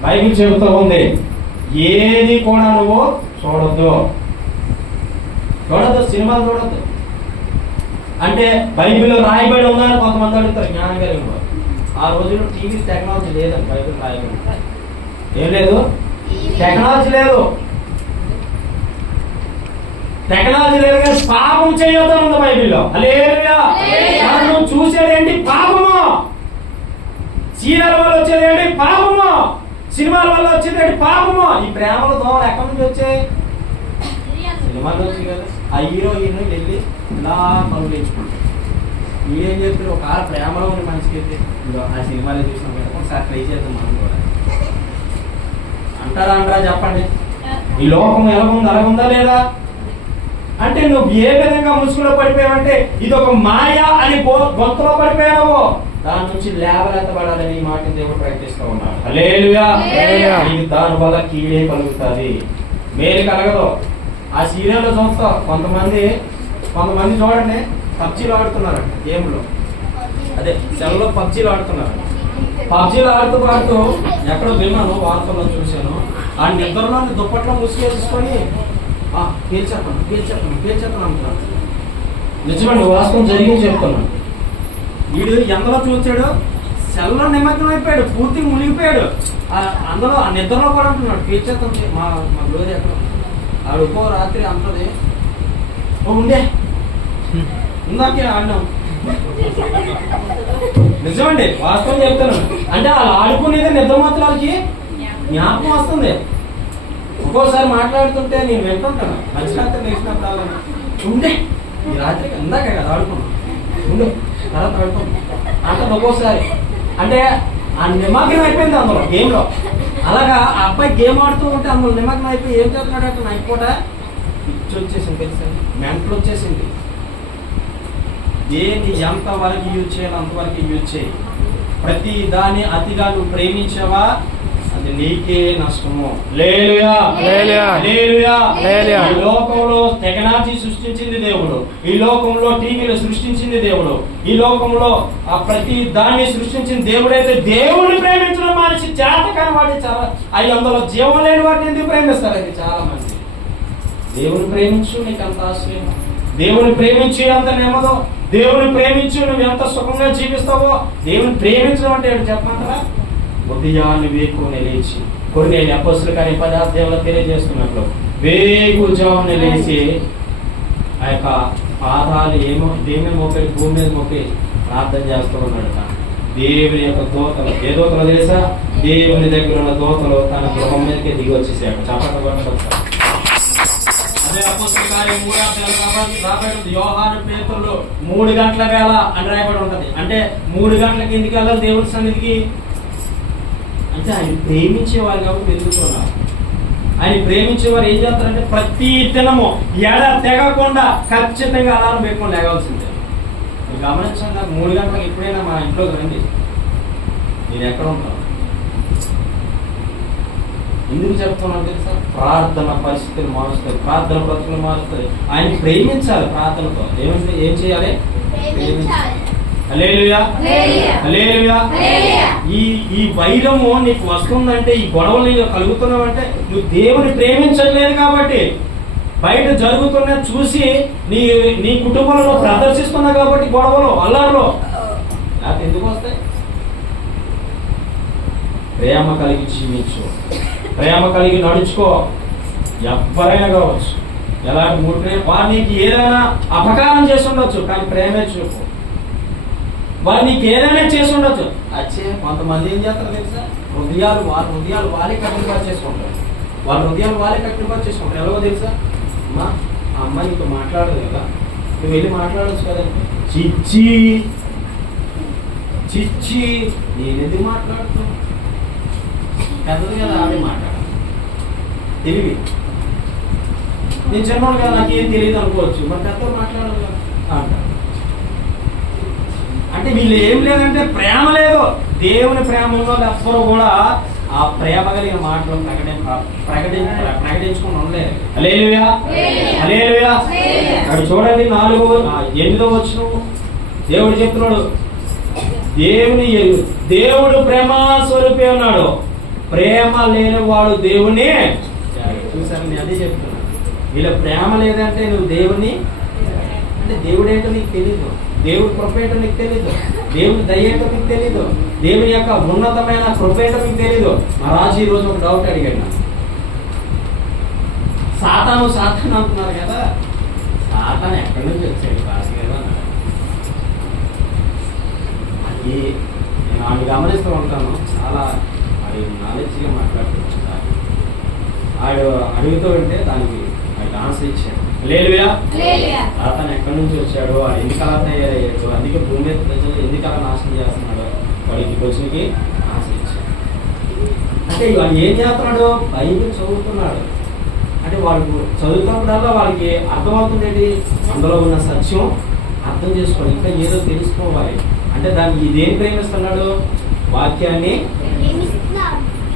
బైబిల్ చెబుతూ ఉంది. ఏది కూడా నువ్వు చూడొద్దు. సినిమాలు చూడొద్దు. అంటే బైబిల్లో రాయబడి ఉందని కొంతమంది అడుగుతారు జ్ఞానం కలిగిన వారు. ఆ రోజుల్లో టీవీ టెక్నాలజీ లేదండి. బైబిల్ రాయబడి ఏం లేదు, టెక్నాలజీ లేదు. టెక్నాలజీ లేదు కానీ పాపం చేయొద్దు ఉంది బైబిల్లో. హల్లెలూయా. నువ్వు చూసేదేంటి? పాపము. సీరియల్ వల్ల వచ్చేదేంటి? పాపము. సినిమాల వల్ల వచ్చేదేంటి? పాపము. ఈ ప్రేమలో దోమలు ఎక్కడి నుంచి వచ్చాయి? సినిమాలు వచ్చాయి కదా. ఆ హీరోయిన్ వెళ్ళి ఇలా పనులు ఎంచుకుంటారు. మీరేం చెప్తారు? ఒక ప్రేమలో ఉన్న మనిషికి అయితే ఆ సినిమాలో చూసినాం కదా, ఒకసారి ట్రై చేద్దాం మనం కూడా అంటారా చెప్పండి. ఈ లోకం ఎలాగుంది? అలాగుందా లేదా? అంటే నువ్వు ఏ విధంగా ముసుగులో పడిపోయావంటే ఇది ఒక మాయ అని గొంతులో పడిపోయావు. దాని నుంచి లేవనెత్తబడాలని ఈ మాట దేవుడు ప్రయత్నిస్తూ ఉన్నాడు. హల్లెలూయా. నీకు దాని వల్ల కీడే కలుగుతుంది, మేలు కలగదు. ఆ సీరియల్లో చూస్తావు కొంతమంది చూడండి పబ్జీలు ఆడుతున్నారంట. గేమ్లో అదే సెల్లో పబ్జీలు ఆడుతున్నారు. పబ్జీలు ఆడుతూ ఎక్కడో విన్నాను, వార్తల్లో చూశాను. ఆ నిద్రలో దుప్పట్లో ముసుగేసుకొని పేర్చేస్తాను అంటున్నాడు. నిజమండి, వాస్తవం జరిగింది చెప్తున్నాను. వీడు ఎందలో చూచాడు, సెల్లో నిమగ్నం అయిపోయాడు, పూర్తిగా మునిగిపోయాడు. అందులో ఆ నిద్రలో కూడా అంటున్నాడు పేర్చేస్తాం. మా గ్లోరీ ఎక్కడ ఆడు ఒక్కో రాత్రి అంటది ఉండే ఇందాకే ఆడినాం. నిజమండి, వాస్తవం చెప్తాను. అంటే వాళ్ళు ఆడుకునేది నిద్ర మాత్రాలకి జ్ఞాపకం వస్తుంది. ఒక్కోసారి మాట్లాడుతుంటే నేను వింటుంటాను. మంచి రాత్రి నేర్చినప్పుడు ఉండే ఈ రాత్రికి ఇందాకే కదా ఆడుకున్నాం, ఉండే తర్వాత ఆడుకున్నాం అంటే ఒక్కోసారి అంటే ఆ నిమగ్నం అయిపోయింది అందులో గేమ్లో. అలాగా ఆ అబ్బాయి గేమ్ ఆడుతూ ఉంటే అందులో నిమగ్నం అయిపోయి ఏం చేస్తున్నాడు అంటే నైట్ పూట పిచ్చి వచ్చేసింది, తెలుసండి, మెంటలు వచ్చేసింది. దేన్ని ఎంత వరకు యూజ్ చేయాలో అంతవరకు యూజ్ చేయి. ప్రతి దాన్ని అతిగా నువ్వు ప్రేమించావా అది నీకే నష్టము. హల్లెలూయా. ఈ లోకంలో టెక్నాలజీ సృష్టించింది దేవుడు. ఈ లోకంలో టీవీలు సృష్టించింది దేవుడు. ఈ లోకంలో ఆ ప్రతి దాన్ని సృష్టించిన దేవుడైతే దేవుడిని ప్రేమించడం మనిషి చేతకాని వాటి చాలా అవి అందులో జీవం లేని వాటిని ఎందుకు ప్రేమిస్తారు? అది చాలా మంది. దేవుని ప్రేమించు, నీకు అంత ఆశ్రయం. దేవుని ప్రేమించి అంత నెమ్మదో. దేవుని ప్రేమించు, నువ్వు ఎంత సుఖంగా జీవిస్తావో. దేవుని ప్రేమించడం అంటే చెప్పమంటారా? ఉదయాన్ని వేకుని లేచి కొన్ని అపోస్తులు కానీ పదార్థంలో తెలియజేస్తున్నట్లు వేకుజామున లేచి ఆ యొక్క పాదాలు దేవుని మోపేది భూమి మీద మోపి ప్రార్థన చేస్తూ ఉన్నాడు. దేవుని యొక్క దూతలు, ఏ దూతలు తెలుసా? దేవుని దగ్గర ఉన్న దూతలు తన గృహం మీదకి దిగి వచ్చేసాడు. చప్పట్లు. అదే అపోస్తుల కార్యం 3 యోహాను పేతురులో 3 గంటల వేళ అని రాయబడి ఉంటది. అంటే 3 గంటలకి ఎందుకు వెళ్ళాలి దేవుడి సన్నిధికి అంటే ఆయన ప్రేమించేవారు కాబట్టి ఎదుగుతున్నారు. ఆయన ప్రేమించేవారు ఏం చేస్తారంటే ప్రతి దినము ఎడ తెగకుండా ఖచ్చితంగా అలారం పెట్టుకొని లేగాల్సిందే. మీరు గమనించండి, 3 గంటలకు ఎప్పుడైనా మా ఇంట్లోకి రండి, నేను ఎక్కడ ఉంటాను. ఎందుకు చెప్తున్నాను తెలుసా? ప్రార్థన పరిస్థితులు మారుస్తుంది, ప్రార్థన బ్రతుకులు మారుస్తుంది. ఆయన ప్రేమించాలి ప్రార్థనతో. ఏం చేయాలి? హల్లెలూయా హల్లెలూయా. ఈ వైరము నీకు వస్తుందంటే, ఈ గొడవలు నీకు కలుగుతున్నావంటే నువ్వు దేవుని ప్రేమించట్లేదు కాబట్టి. బయట జరుగుతున్న చూసి నీ కుటుంబంలో ప్రదర్శిస్తున్నావు కాబట్టి గొడవలు అల్లారులో లేకపోతే ఎందుకు వస్తాయి? ప్రేమ కలిగి జీవించు, ప్రేమ కలిగి నడుచుకో. ఎవరైనా కావచ్చు, ఎలాంటి మూడు వారు నీకు ఏదైనా అపకారం చేసి ఉండొచ్చు, కానీ ప్రేమే చూపు. వారు నీకు ఏదైనా చేసి ఉండొచ్చు. అచ్చే కొంతమంది ఏం చేస్తారు తెలుసా? వారి హృదయాలు వాళ్ళే కట్టింపాటు చేసుకుంటారు. వాళ్ళ హృదయాలు వాళ్ళే కట్టింపాటు చేసుకుంటారు. ఎలాగో తెలుసా? అమ్మా ఆ అమ్మాయి నీకు మాట్లాడదు కదా, నువ్వు వెళ్ళి మాట్లాడచ్చు కదండి. చిచ్చి చిచ్చి నేనెందుకు మాట్లాడుతాను? పెద్దది కదా ఆవిడ మాట్లాడాలి. తెలివి నేను చిన్నవాడు కదా, నాకేం తెలియదు అనుకోవచ్చు, మరి పెద్దలు మాట్లాడాలి కదా అంటారు. అంటే వీళ్ళు ఏం లేదంటే ప్రేమ లేదు. దేవుని ప్రేమలో ఎవ్వరు కూడా ఆ ప్రేమ కలిగిన మాటలు ప్రకటించుకుని ఉండలేదు. హల్లెలూయా హల్లెలూయా. అక్కడ చూడండి 8వ వచనం దేవుడు చెప్తున్నాడు, దేవుడు ప్రేమ స్వరూపి ఉన్నాడు, ప్రేమ లేని వాడు దేవుని చూసాను. నేను అదే చెప్తున్నాను. వీళ్ళ ప్రేమ లేదంటే నువ్వు దేవుని అంటే దేవుడు ఏంటో నీకు తెలీదు, దేవుడి కృప ఏంటో నీకు తెలీదు, దేవుడి దయ ఏంటో నీకు తెలీదు, దేవుని యొక్క ఉన్నతమైన కృప ఏంటో నీకు తెలీదు. మా రాజు ఈ రోజు ఒక డౌట్ అడిగాడు. సాతాను అంటున్నారు కదా, సాతాను ఎక్కడి నుంచి వచ్చాడు భాస్కర్ అన్నాడు. అది నేను ఆమె గమనిస్తూ ఉంటాను, చాలా అది నాలెడ్జ్గా మాట్లాడుతున్నాను. ఆడు అడుగుతూ ఉంటే దానికి ఆన్సర్ ఇచ్చాడు. హల్లెలూయా. సాతాను ఎక్కడి నుంచి వచ్చాడు, ఎందుకు అలా తయారయ్యాడు, అందుకే భూమి మీద ప్రజలు ఎందుకు అలా నాశనం చేస్తున్నాడు, వాడికి క్వశ్చన్కి ఆన్సర్ ఇచ్చాడు. అంటే వాడు ఏం చేస్తున్నాడు? బైబిల్ చదువుతున్నాడు. అంటే వాళ్ళకు చదువుతున్నప్పుడల్లా వాళ్ళకి అర్థమవుతుంది, అందులో ఉన్న సత్యం అర్థం చేసుకోవాలి, ఇంకా ఏదో తెలుసుకోవాలి. అంటే దాన్ని దేని ప్రేమిస్తున్నాడు? వాక్యాన్ని.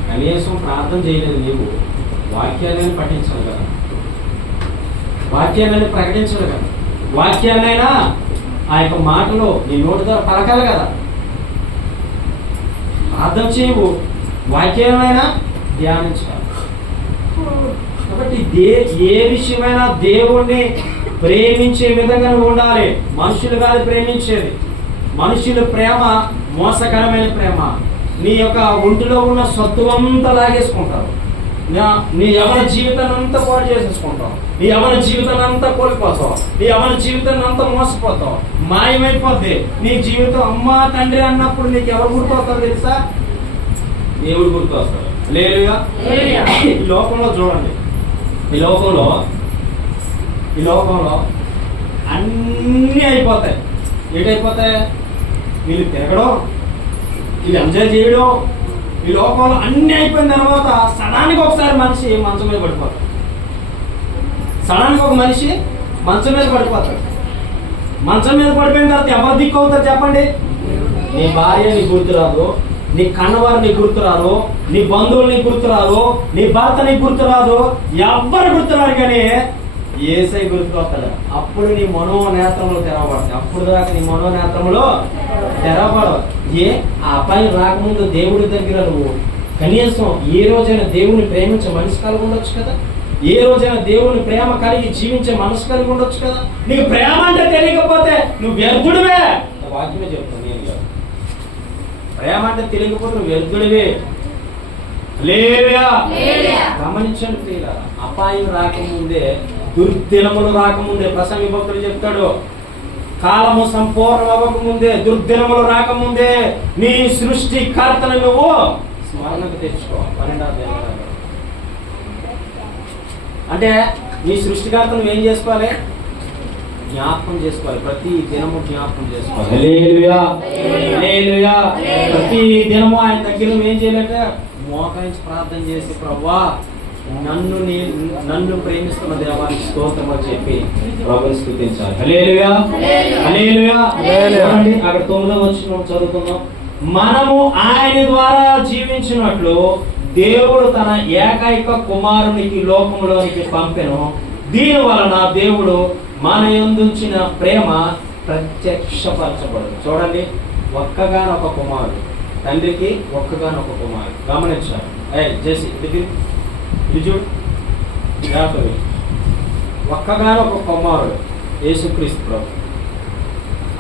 కనీసం ప్రార్థన చేయలేదు నీవు, వాక్యాన్ని పఠించాలి కదా, వాక్యాన్ని ప్రకటించాలి కదా, వాక్యాన్నైనా ఆ యొక్క మాటలో నీ నోటి ద్వారా పలకాలి కదా. ప్రార్థన చేయవు, వాక్యాన్నైనా ధ్యానించాలి. కాబట్టి ఏ విషయమైనా దేవుణ్ణి ప్రేమించే విధంగా ఉండాలి. మనుషులు కాదు ప్రేమించేది, మనుషుల ప్రేమ మోసకరమైన ప్రేమ. నీ యొక్క ఒంటిలో ఉన్న సత్తువంతా లాగేసుకుంటారు, నీ యవన జీవితాన్ని అంతా పాడు చేసేసుకుంటావు, నీ యవన జీవితాన్ని అంతా కోల్పోతావు, నీ యవన జీవితాన్ని అంతా మోసపోతావు, మాయమైపోద్ది నీ జీవితం. అమ్మా తండ్రి అన్నప్పుడు నీకు ఎవరు గుర్తొస్తారు తెలుసా? దేవుడు గుర్తొస్తాడు. హల్లెలూయా. ఈ లోకంలో చూడండి, ఈ లోకంలో అన్నీ అయిపోతాయి. ఏటైపోతాయి? వీళ్ళు తిరగడం, వీళ్ళు ఎంజాయ్ చేయడం, ఈ లోకంలో అన్ని అయిపోయిన తర్వాత సడానికి ఒకసారి మనిషి మంచం మీద పడిపోతాడు. సడానికి ఒక మనిషి మంచం మీద పడిపోతాడు. మంచం మీద పడిపోయిన తర్వాత ఎవరు దిక్కు అవుతారు చెప్పండి? నీ భార్య నీకు గుర్తురాదు, నీ కన్నవారు నీకు గుర్తురాదు, నీ బంధువులు నీకు గుర్తురాదు, నీ భర్త నీకు గుర్తురాదు, ఎవ్వరు గుర్తురారు. కానీ యేసై గుర్తుకొస్తాడు. అప్పుడు నీ మనోనేత్రములు తెరవబడతాయి. అప్పుడు దాకా నీ మనోనేత్రములు తెరవబడవు. ఆ అబ్బాయి రాకముందు దేవుడి దగ్గర నువ్వు కనీసం ఏ రోజైనా దేవుని ప్రేమించే మనసు కలిగి ఉండొచ్చు కదా, ఏ రోజైనా దేవుని ప్రేమ కలిగి జీవించే మనసు కలిగి ఉండొచ్చు కదా. నీకు ప్రేమ అంటే తెలియకపోతే నువ్వు వ్యర్థుడివే. వాక్యమే చెప్తాను నేను కాదు. ప్రేమ అంటే తెలియకపోతే నువ్వు వ్యర్థుడివే. గమనించండి ప్రియుల, అపాయం రాకముందే, దుర్దినములు రాకముందే ప్రసంగి భక్తుడు చెప్తాడు, కాలము సంపూర్ణం అవ్వకముందే, దుర్దినములు రాకముందే నీ సృష్టికర్తను నువ్వు స్మరణకు తెచ్చుకో. 12వ అంటే నీ సృష్టికర్తను నువ్వేం చేసుకోవాలి? జ్ఞాపకం చేసుకోవాలి. ప్రతి దినము జ్ఞాపకం చేసుకోవాలి. హల్లెలూయా హల్లెలూయా. ప్రతి దినము ఆయన దగ్గర నువ్వేం చేయాలంటే మోకరించి ప్రార్థన చేసి, ప్రభువా నన్ను ప్రేమిస్తున్న దేవానికి స్తోత్రం అని చెప్పి ప్రభువుని స్తుతించాలి. హల్లెలూయా హల్లెలూయా. అక్కడ 9వ వచనం చదువుకుందాం. మనము ఆయన ద్వారా జీవించినట్లు దేవుడు తన ఏకైక కుమారునికి లోకంలోనికి పంపెను. దీని వలన దేవుడు మన యందుంచిన ప్రేమ ప్రత్యక్షపరచబడు. చూడండి, ఒక్కగానొక కుమారుడు, తండ్రికి ఒక్కగానొక కుమారుడు. గమనించారు చేసి ఇది చూడు, ఒక్కగానొక కుమారుడు యేసుక్రీస్తు ప్రభు.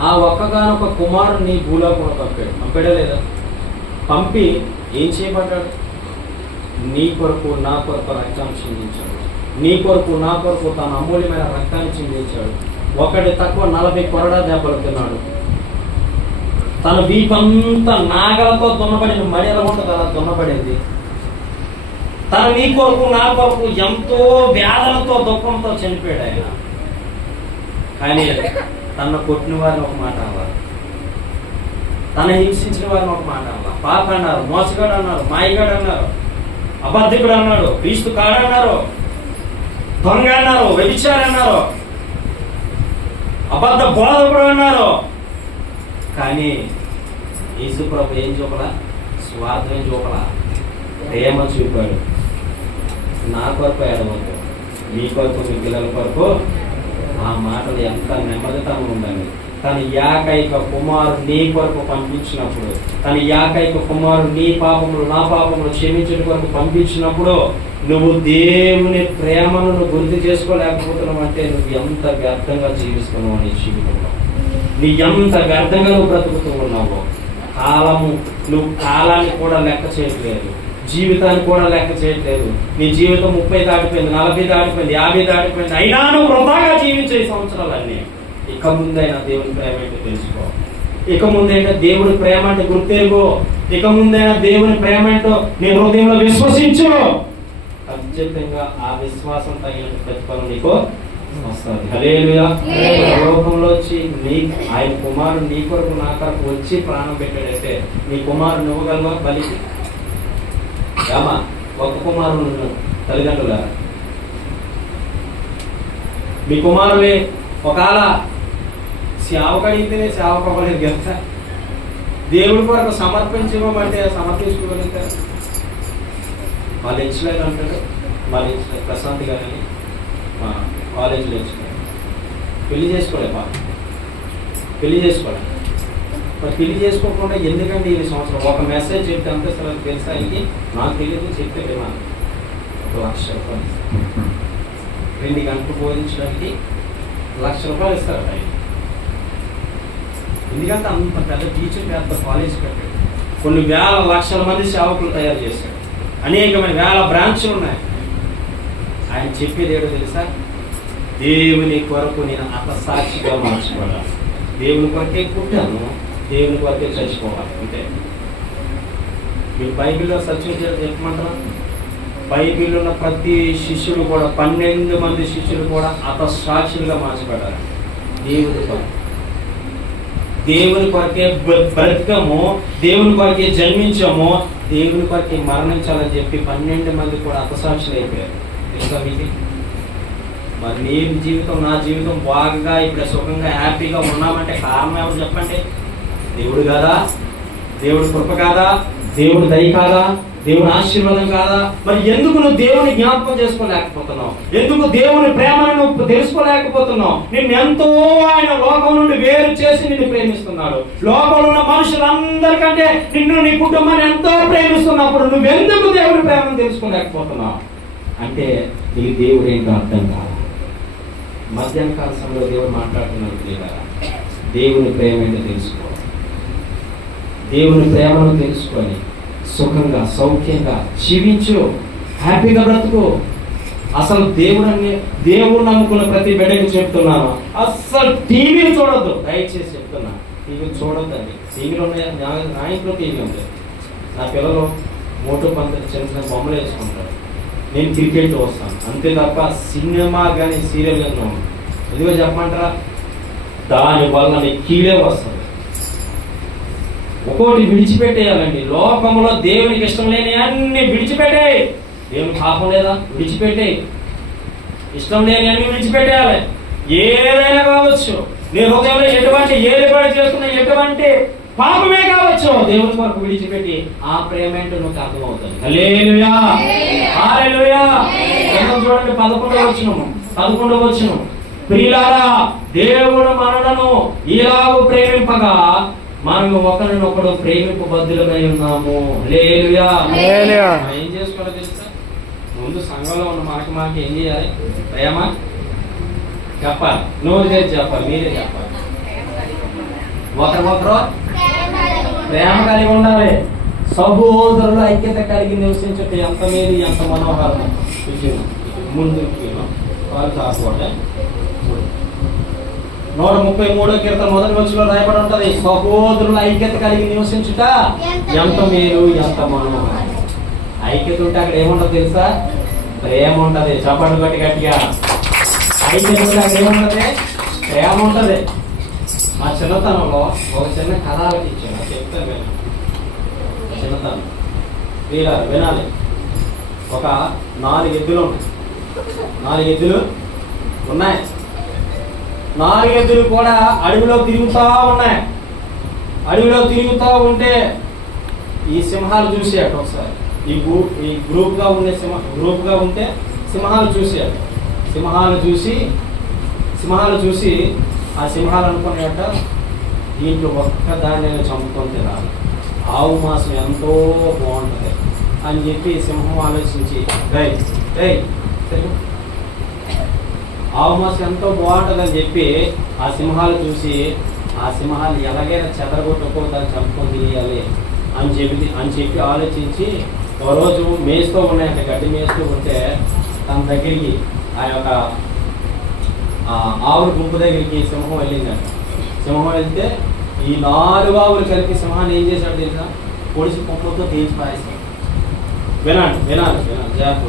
ఆ ఒక్కగానొక కుమారుడిని భూలోకంలో పంపాడా లేదా? పంపి ఏం చేయబడ్డాడు? నీ కొరకు నా కొరకు రక్తాన్ని చిందించాడు. నీ కొరకు నా కొరకు తన అమూల్యమైన రక్తాన్ని చిందించాడు. ఒకటి తక్కువ 40 కొరడా దెబ్బలు తిన్నాడు. తన వీపంతా నాగలతో దున్నబడిన మడి ఎలా ఉంటుంది అలా దున్నబడింది. తన నీ కొరకు నా కొరకు ఎంతో వ్యాధులతో దుఃఖంతో చనిపోయాడు ఆయన. కానీ తన కొట్టిన వారిని ఒక మాట అన్నారు, తన హింసించిన వారిని ఒక మాట అన్నారు. పాప అన్నారు, మోసగాడు అన్నారు, మాయగాడు అన్నారు, అబద్ధికుడు అన్నాడు, క్రీస్తు కాడన్నారు, దొంగ అన్నారు, వ్యభిచారి అన్నారు, అబద్ధ బోధకుడు అన్నారు. కానీ యేసు ప్రభు ఏం చూపలా? స్వార్థం చూపలా, ప్రేమ చూపాడు. నా కొరకు ఏడవద్దు, మీ కొరకు, మీ పిల్లల కొరకు. ఆ మాటలు ఎంత నెమ్మదితనం ఉందండి. తన ఏకైక కుమారుడు నీ కొరకు పంపించినప్పుడు, తన ఏకైక కుమారుడు నీ పాపములు నా పాపములు క్షమించడం కొరకు పంపించినప్పుడు నువ్వు దేవుని ప్రేమను నువ్వు గుర్తు చేసుకోలేకపోతున్నావు అంటే నువ్వు ఎంత వ్యర్థంగా జీవిస్తున్నావు నీ జీవితంలో. నీ ఎంత వ్యర్థంగా నువ్వు బ్రతుకుతూ ఉన్నావు. నువ్వు కాలాన్ని కూడా లెక్క చేయట్లేదు, జీవితాన్ని కూడా లెక్క చేయట్లేదు. నీ జీవితం 30 దాటిపోయింది, 40 దాటిపోయింది, 50 దాటిపోయింది, అయినా నువ్వు వృధాగా జీవించే సంవత్సరాలన్నీ. ఇక ముందైనా దేవుని ప్రేమ అంటే తెలుసుకో. ఇక ముందైనా దేవుని ప్రేమ అంటే గుర్తెరుగు. ఇక ముందైనా దేవుని ప్రేమ ఏంటో నీ హృదయంలో విశ్వసించు. ఖచ్చితంగా ఆ విశ్వాసం తగిన ప్రతిఫలం నీకు వస్తుంది. హల్లెలూయా. లోకంలో వచ్చి ఆయన కుమారుడు నీ కొరకు నా కొరకు వచ్చి ప్రాణం పెట్టాడంటే నీ కుమారుడు ఇవ్వగలవా బలికి? రామా, ఒక కుమారుడు తల్లిదండ్రుల మీ కుమారులే ఒకవేళ సేవకు అడిగితేనే సేవకు అవ్వలేదు కదా. దేవుడి కొరకు సమర్పించమంటే సమర్పించుకోగలుగుతారు. వాళ్ళు ఎంచలేదు అంటాడు, వాళ్ళు ఎంచలేదు. ప్రశాంత్ గారిని కాలేజీలో ఎంచుకోలేదు, పెళ్లి చేసుకోలేదు. పెళ్లి చేసుకోలేదు. మరి పెళ్లి చేసుకోకుండా ఎందుకంటే ఈ సంవత్సరం ఒక మెసేజ్ చెప్తే అంతే సార్ తెలుసా? ఇది నాకు తెలియదు, చెప్తే విన్నాను. 1,00,000 రూపాయలు 2 గంటలు బోధించడానికి 1,00,000 రూపాయలు ఇస్తారు. ఎందుకంటే అంత పెద్ద టీచర్ పెద్ద కాలేజ్ కట్టాడు, కొన్ని వేల లక్షల మంది సేవకులు తయారు చేశాడు, అనేకమైన వేల బ్రాంచ్లు ఉన్నాయి. ఆయన చెప్పేది ఏడో తెలుసా? దేవుని కొరకు నేను అతసాక్షిగా మార్చుకోవాలి. దేవుని కొరకే పుట్టాను, దేవుని కొరకే చచ్చిపోవాలి. అంటే మీరు బైబిల్లో సత్యం చెప్పమంటారా? బైబిల్లో ఉన్న ప్రతి శిష్యులు కూడా 12 మంది శిష్యులు కూడా అతసాక్షులుగా మార్చబడ్డారు. దేవుని కొరకు, దేవుని కొరకే బ్రతికము, దేవుని కొరకే జన్మించాము, దేవుని కొరకే మరణించాలని చెప్పి 12 మంది కూడా అతసాక్షులు అయిపోయారు. తెలుసా మీకు? మరి నీ జీవితం నా జీవితం బాగా ఇప్పుడు సుఖంగా హ్యాపీగా ఉన్నామంటే కారణం ఎవరు చెప్పండి? దేవుడు కాదా? దేవుడు కృప కాదా? దేవుడు దయ కాదా? దేవుని ఆశీర్వాదం కాదా? మరి ఎందుకు నువ్వు దేవుని జ్ఞాపకం చేసుకోలేకపోతున్నావు? ఎందుకు దేవుని ప్రేమను నువ్వు తెలుసుకోలేకపోతున్నావు? నిన్ను ఎంతో ఆయన లోకం నుండి వేరు చేసి నిన్ను ప్రేమిస్తున్నాడు. లోకంలో ఉన్న మనుషులందరికంటే నిన్ను నీ కుటుంబాన్ని ఎంతో ప్రేమిస్తున్నప్పుడు నువ్వెందుకు దేవుని ప్రేమను తెలుసుకోలేకపోతున్నావు అంటే నీకు దేవుడు ఏంటో అర్థం కాదు. మధ్యాహ్న కాల సమయంలో దేవుడు మాట్లాడుతున్నాడు, దేవుని ప్రేమ ఏంటో తెలుసుకో. దేవుని ప్రేమను తెలుసుకొని సుఖంగా సౌఖ్యంగా జీవించు, హ్యాపీగా బ్రతుకు. అసలు దేవుడు నమ్ముకున్న ప్రతి బిడ్డకి చెప్తున్నాను, అస్సలు టీవీని చూడొద్దు. దయచేసి చెప్తున్నా, టీవీ చూడొద్దండి. టీవీలో నా ఇంట్లో టీవీ ఉంది. నా పిల్లలు మోటో పంతులు చిన్న చిన్న బొమ్మలు వేసుకుంటారు, నేను క్రికెట్ చూస్తాను అంతే తప్ప సినిమా కానీ సీరియల్ కానీ ఎందుకో చెప్పమంటారా? దానివల్ల నీకు కీడే వస్తుంది. ఒక్కోటి విడిచిపెట్టేయాలండి. లోకంలో దేవునికి ఇష్టం లేని అన్ని విడిచిపెట్టే. దేవుని పాపం లేదా? విడిచిపెట్టే. ఇష్టం లేని అన్ని విడిచిపెట్టేయాలి. ఏదైనా కావచ్చు, నీ హృదయంలో ఎటువంటి ఏలుబడి చేస్తున్న ఎటువంటి పాపమే కావచ్చు, దేవుని కొరకు విడిచిపెట్టి ఆ ప్రేమ ఏంటో నువ్వు అర్థమవుతుంది. హల్లెలూయా, హల్లెలూయా. చూడండి 11వ వచనం ప్రియులారా, దేవుడు మనలను ఇలాగూ ప్రేమింపగా మనం ఒకరినొకడు ప్రేమింపబద్ధులమై ఉన్నాము. హల్లెలూయా. ఏం చేసుకోవాలో తెలుసా? ముందు సంఘంలో ఉన్న మనకి ఏం చేయాలి? ప్రేమ చెప్పాలి. నోరు చేసి చెప్పాలి. మీరే చెప్పాలి. ఒకరికొకరు ప్రేమ కలిగి ఉండాలి. సహోదరుల ఐక్యత కలిగి నివసించట ఎంత మేలు, ఎంత మనోహరం. ముందు వాళ్ళు కాకపోతే 133వ కీర్తన మొదటి వచనంలో రాయబడి ఉంటది, సహోదరుల ఐక్యత కలిగి నివసించుట ఎంత మేలు, ఎంత మనోహరం. ఐక్యత ఉంటే అక్కడ ఏముంటది తెలుసా? ప్రేమ ఉంటది. చప్పట్లు కొట్టి గట్టిగా. ఐక్యత ఉంటే అక్కడ ఏముంటది? ప్రేమ ఉంటది. మా చిన్నతనంలో ఒక చిన్న కథ ఇచ్చాను, చెప్తాను వినండి. చిన్నతనం వినాలి. ఒక 4 ఎద్దులు ఉన్నాయి. 4 ఎద్దులు ఉన్నాయి. 4 ఎద్దులు కూడా అడవిలో తిరుగుతా ఉన్నాయి. అడవిలో తిరుగుతూ ఉంటే ఈ సింహాలు చూసాడు ఒకసారి. ఈ గ్రూప్ గా ఉంటే సింహాలు చూసాడు. సింహాలు చూసి ఆ సింహాలు అనుకునేట దీంట్లో ఒక్క దాన్ని చంపుకొని తినాలి, ఆవు మాంసం ఎంతో బాగుంటుంది అని చెప్పి సింహం ఆలోచించి ఆవు మాంసం ఎంతో బాగుంటుంది అని చెప్పి ఆ సింహాలు చూసి ఆ సింహాలు ఎలాగైనా చెదరగొట్టుకో దాన్ని చంపుకొని తీయాలి అని చెప్పి ఆలోచించి ఒక రోజు మేస్తూ ఉన్నాయంట, గడ్డి మేస్తూ ఉంటే తన దగ్గరికి ఆ యొక్క ఆవుల గుంపు దగ్గరికి సింహం వెళ్ళిందంట. సింహం వెళ్తే ఈ 4 ఆవులు కలిపి సింహాన్ని ఏం చేశాడు తెలుసా? పొడిచి పొంపుతో తీసి పారేస్తాడు. వినాలి జాగ్రత్త.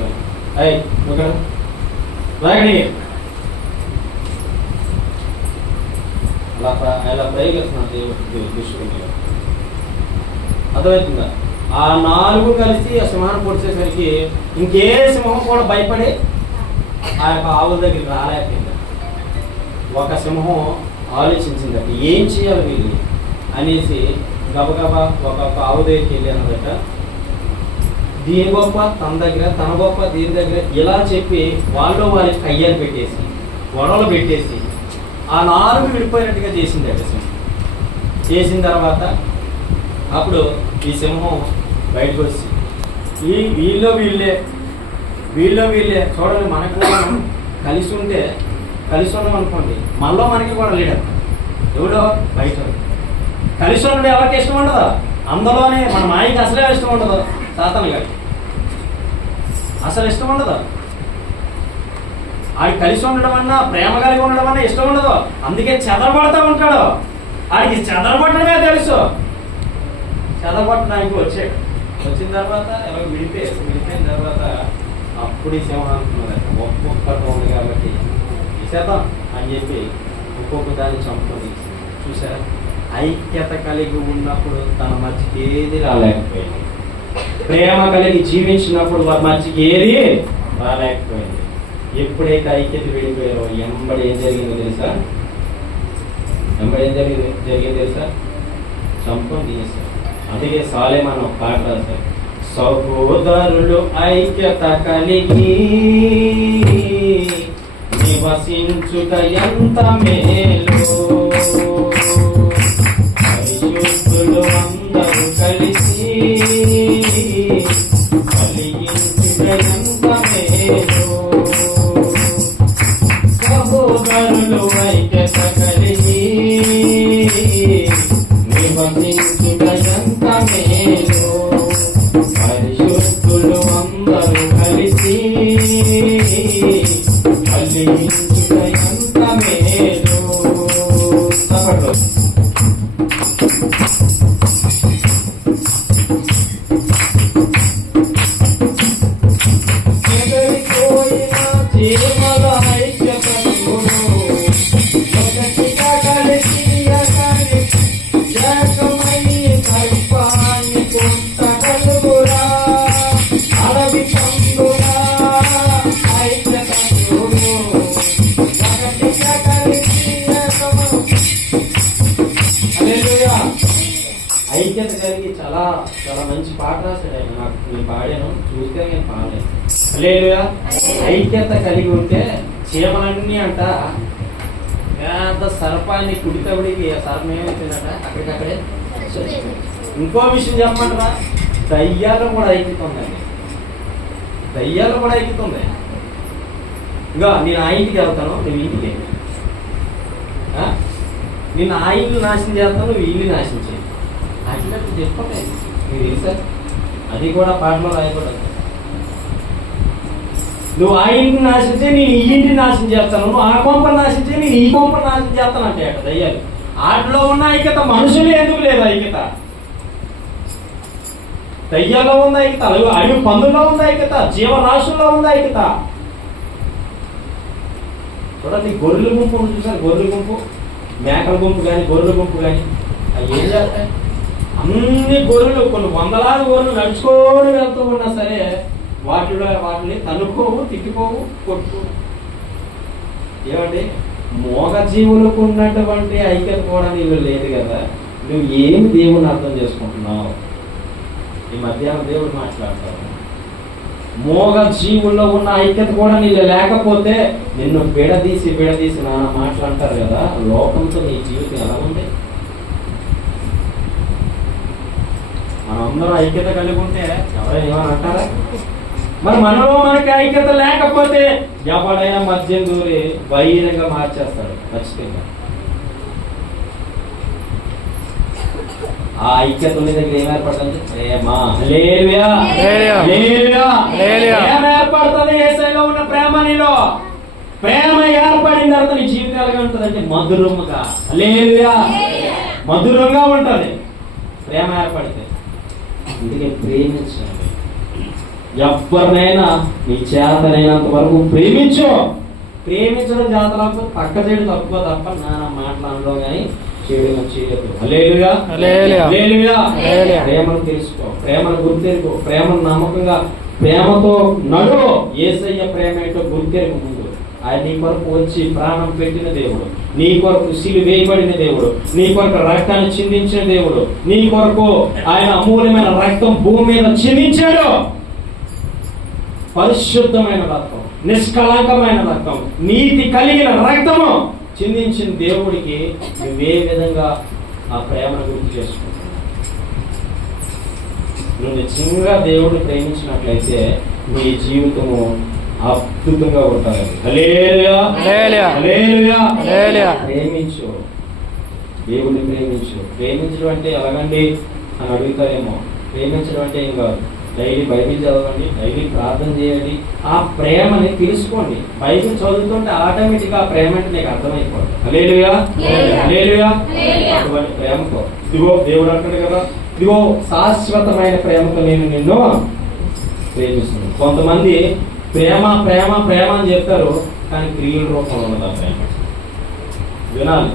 అలా ప్రయోగిస్తున్నాడు దేవుడు దృష్టి. అర్థమవుతుందా? ఆ 4 కలిసి ఆ సింహాన్ని పొడిచేసరికి ఇంకే సింహం కూడా భయపడి ఆ యొక్క ఆవుల దగ్గరికి రాలేకపోయింది. ఒక సింహం ఆలోచించిందట, ఏం చేయాలి వీళ్ళు అనేసి గబగబా ఒక్కొక్క ఆవు దగ్గరికి వెళ్ళి అన్నదట, దీని గొప్ప తన దగ్గర, తన గొప్ప దీని దగ్గర ఇలా చెప్పి వాళ్ళకి కయ్యాలు పెట్టేసి గొడవలు పెట్టేసి ఆ 4 విడిపోయినట్టుగా చేసిందట సింహం. చేసిన తర్వాత అప్పుడు ఈ సింహం బయటకు వచ్చి వీళ్ళు వీళ్ళే చూడండి, మనకు కలిసి ఉన్నాం అనుకోండి, మనలో మనకి కూడా లీడర్ ఎవడో బయట. కలిసి ఉండడం ఎవరికి ఇష్టం ఉండదు? అందులోనే మన మాయకి అసలే ఇష్టం ఉండదు. సాతాను గారికి అసలు ఇష్టం ఉండదు. ఆడికి కలిసి ఉండడం అన్నా, ప్రేమ కలిగి ఉండడం అన్నా ఇష్టం ఉండదు. అందుకే చెదరబడుతూ ఉంటాడు. ఆడికి చెదరబట్టడమే తెలుసు. చెదరబట్టడానికి వచ్చిన తర్వాత ఎలా విడిపోయిన తర్వాత అప్పుడు ఈ సింహం అనుకున్నదట, ఒక్కొక్కటి ఉంది కాబట్టి చేద్దాం అని చెప్పి ఒక్కొక్క దాన్ని చంపుకొని చూసారా? ఐక్యత కలిగి ఉన్నప్పుడు తన మధ్యకి ఏది రాలేకపోయింది. ప్రేమ కలిగి జీవించినప్పుడు వారి మధ్యకి ఏది రాలేకపోయింది. ఎప్పుడైతే ఐక్యత విడిపోయారో ఎంబడి ఏం జరిగిందో తెలుసా? చంపుకొని తీసేశారు. అందుకే సాలెమాన్ ఒక పాట రాశారు, సహోదరులు ఐక్యత కలిగి నివసించుట ఎంత మేలు, పరిశుద్ధులు అందరూ కలిసి కలిగించుట ఎంత మేలు. సహోదరులు ఐక్యత కలిగి నివసించుట ఎంత మేలు, పరిశుద్ధులు అందరూ కలిసి కలిగించుట ఎంత మేలు. ఐక్యత కలిగి చాలా చాలా మంచి పాట రాశాడు ఆయన. నాకు నేను పాడాను, చూస్తే నేను పాడలేదు. హల్లెలూయా. ఐక్యత కలిగి ఉంటే చీమలన్నీ అంట పెద్ద సర్పాన్ని కుడితబడికి సర్పం ఏమైతుందట అక్కడికక్కడే. ఇంకో విషయం చెప్పమంటారా, దయ్యాలు కూడా ఐక్యతుందండి. దయ్యాలు కూడా ఐక్యతుంది. ఇంకా నేను ఆ ఇంటికి వెళ్తాను, నువ్వు ఇంటికి నేను ఆ ఇల్లు నాశనం చేస్తాను, నువ్వు ఇల్లు నాశనం చేయి. అట్లట్టు చెప్పండి మీకు తెలుసా, అది కూడా పాటలో రాయకూడదు. నువ్వు ఆ ఇంటిని నాశనం చేయి, నేను ఈ ఇంటిని నాశనం చేస్తాను. నువ్వు ఆ కొంపను నాశనం చేయి, నేను ఈ కొంపను నాశనం చేస్తాను అంటే అక్కడ దయ్యాలు. వాటిలో ఉన్న ఐక్యత మనుషులు ఎందుకు లేదు ఐక్యత? దయ్యాల్లో ఉంది ఐక్యత, అడవి పందుల్లో ఉంది ఐక్యత, జీవరాశుల్లో ఉంది ఐక్యత. చూడండి, గొర్రెల గుంపు చూసారు, గొర్రెల గుంపు, మేకల గుంపు కానీ గొర్రెల గుంపు కానీ అవి ఏం చేస్తాయి? అన్ని గొర్రెలు, కొన్ని వందలాది గొర్రెలు నడుచుకొని వెళ్తూ ఉన్నా సరే వాటిని తనుకోవు, తిట్టుకోవు, కొట్టుకోవు. ఏమంటే మోగ జీవులకు ఉన్నటువంటి ఐక్యత కూడా నీళ్ళు లేదు కదా. నువ్వు ఏమి దేవుని అర్థం చేసుకుంటున్నావు? ఈ మధ్యాహ్నం దేవుడు మాట్లాడతావు. మోగ జీవుల్లో ఉన్న ఐక్యత కూడా నీళ్ళు లేకపోతే నిన్ను విడదీసి నాన్న మాట్లాడతారు కదా. లోకంతో నీ జీవితం ఎలా ఉంది? మనందరూ ఐక్యత కలిగి ఉంటే ఎవరైనా ఏమని అంటారా? మరి మనలో మనకి ఐక్యత లేకపోతే ఎవడైనా మద్యం దూరి బహిరంగ మార్చేస్తాడు ఖచ్చితంగా. ఆ ఐక్యత ఉన్న దగ్గర ఏం ఏర్పడుతుంది? ప్రేమ. హల్లెలూయా, హల్లెలూయా, ప్రేమ ఏర్పడుతుంది. యేసులో ఉన్న ప్రేమ నీలో. ప్రేమ ఏర్పడిన తర్వాత నీ జీవితం ఎలాగా ఉంటుంది అంటే మధురముగా. హల్లెలూయా, మధురంగా ఉంటుంది ప్రేమ ఏర్పడితే. అందుకే ప్రేమించండి. ఎవరినైనా నీ చేతనైనంత వరకు ప్రేమించు. ప్రేమించడం జాతరకు పక్క చేయడం తక్కువ తప్ప నాన్న మాట్లాడడం కానీ చేయడం చేయదు. హల్లెలూయా, హల్లెలూయా. ప్రేమను తెలుసుకో, ప్రేమను గుర్తెరుకో, ప్రేమను నమ్మకంగా ప్రేమతో నడు. యేసయ్య ప్రేమ ఏంటో గుర్తెరుకు. ముందు ఆయన నీ కొరకు వచ్చి ప్రాణం పెట్టిన దేవుడు, నీ కొరకు సిలువ వేయబడిన దేవుడు, నీ కొరకు రక్తాన్ని చిందించిన దేవుడు, నీ కొరకు ఆయన అమూల్యమైన రక్తం భూమి మీద చిందించాడు. పరిశుద్ధమైన రక్తం, నిష్కలంకమైన రక్తం, నీతి కలిగిన రక్తము చిందించిన దేవుడికి నువ్వే విధంగా ఆ ప్రేమను గుర్తు చేసుకుంటావు. నువ్వు నిజంగా దేవుడిని ప్రేమించినట్లయితే నీ జీవితము అద్భుతంగా ఉంటుంది. హల్లెలూయా, హల్లెలూయా, హల్లెలూయా. ప్రేమించు, దేవుడిని ప్రేమించు. ప్రేమించడం అంటే ఎలాగండి అని అడుగుతారేమో. ప్రేమించడం అంటే ఏం కాదు, డైలీ బైబిల్ చదవండి, డైలీ ప్రార్థన చేయండి, ఆ ప్రేమని తెలుసుకోండి. బైబిల్ చదువుతుంటే ఆటోమేటిక్ గా ప్రేమ అంటే నీకు అర్థమైపోతుంది. హల్లెలూయా, హల్లెలూయా. అటువంటి ప్రేమతో ఇదిగో దేవుడు అంటాడు కదా, ఇదిగో శాశ్వతమైన ప్రేమతో నేను నిన్ను ప్రేమిస్తున్నాను. కొంతమంది ప్రేమ ప్రేమ ప్రేమ అని చెప్తారు, కానీ క్రియల రూపంలో ఉన్నది ఆ ప్రేమ. వినాలి,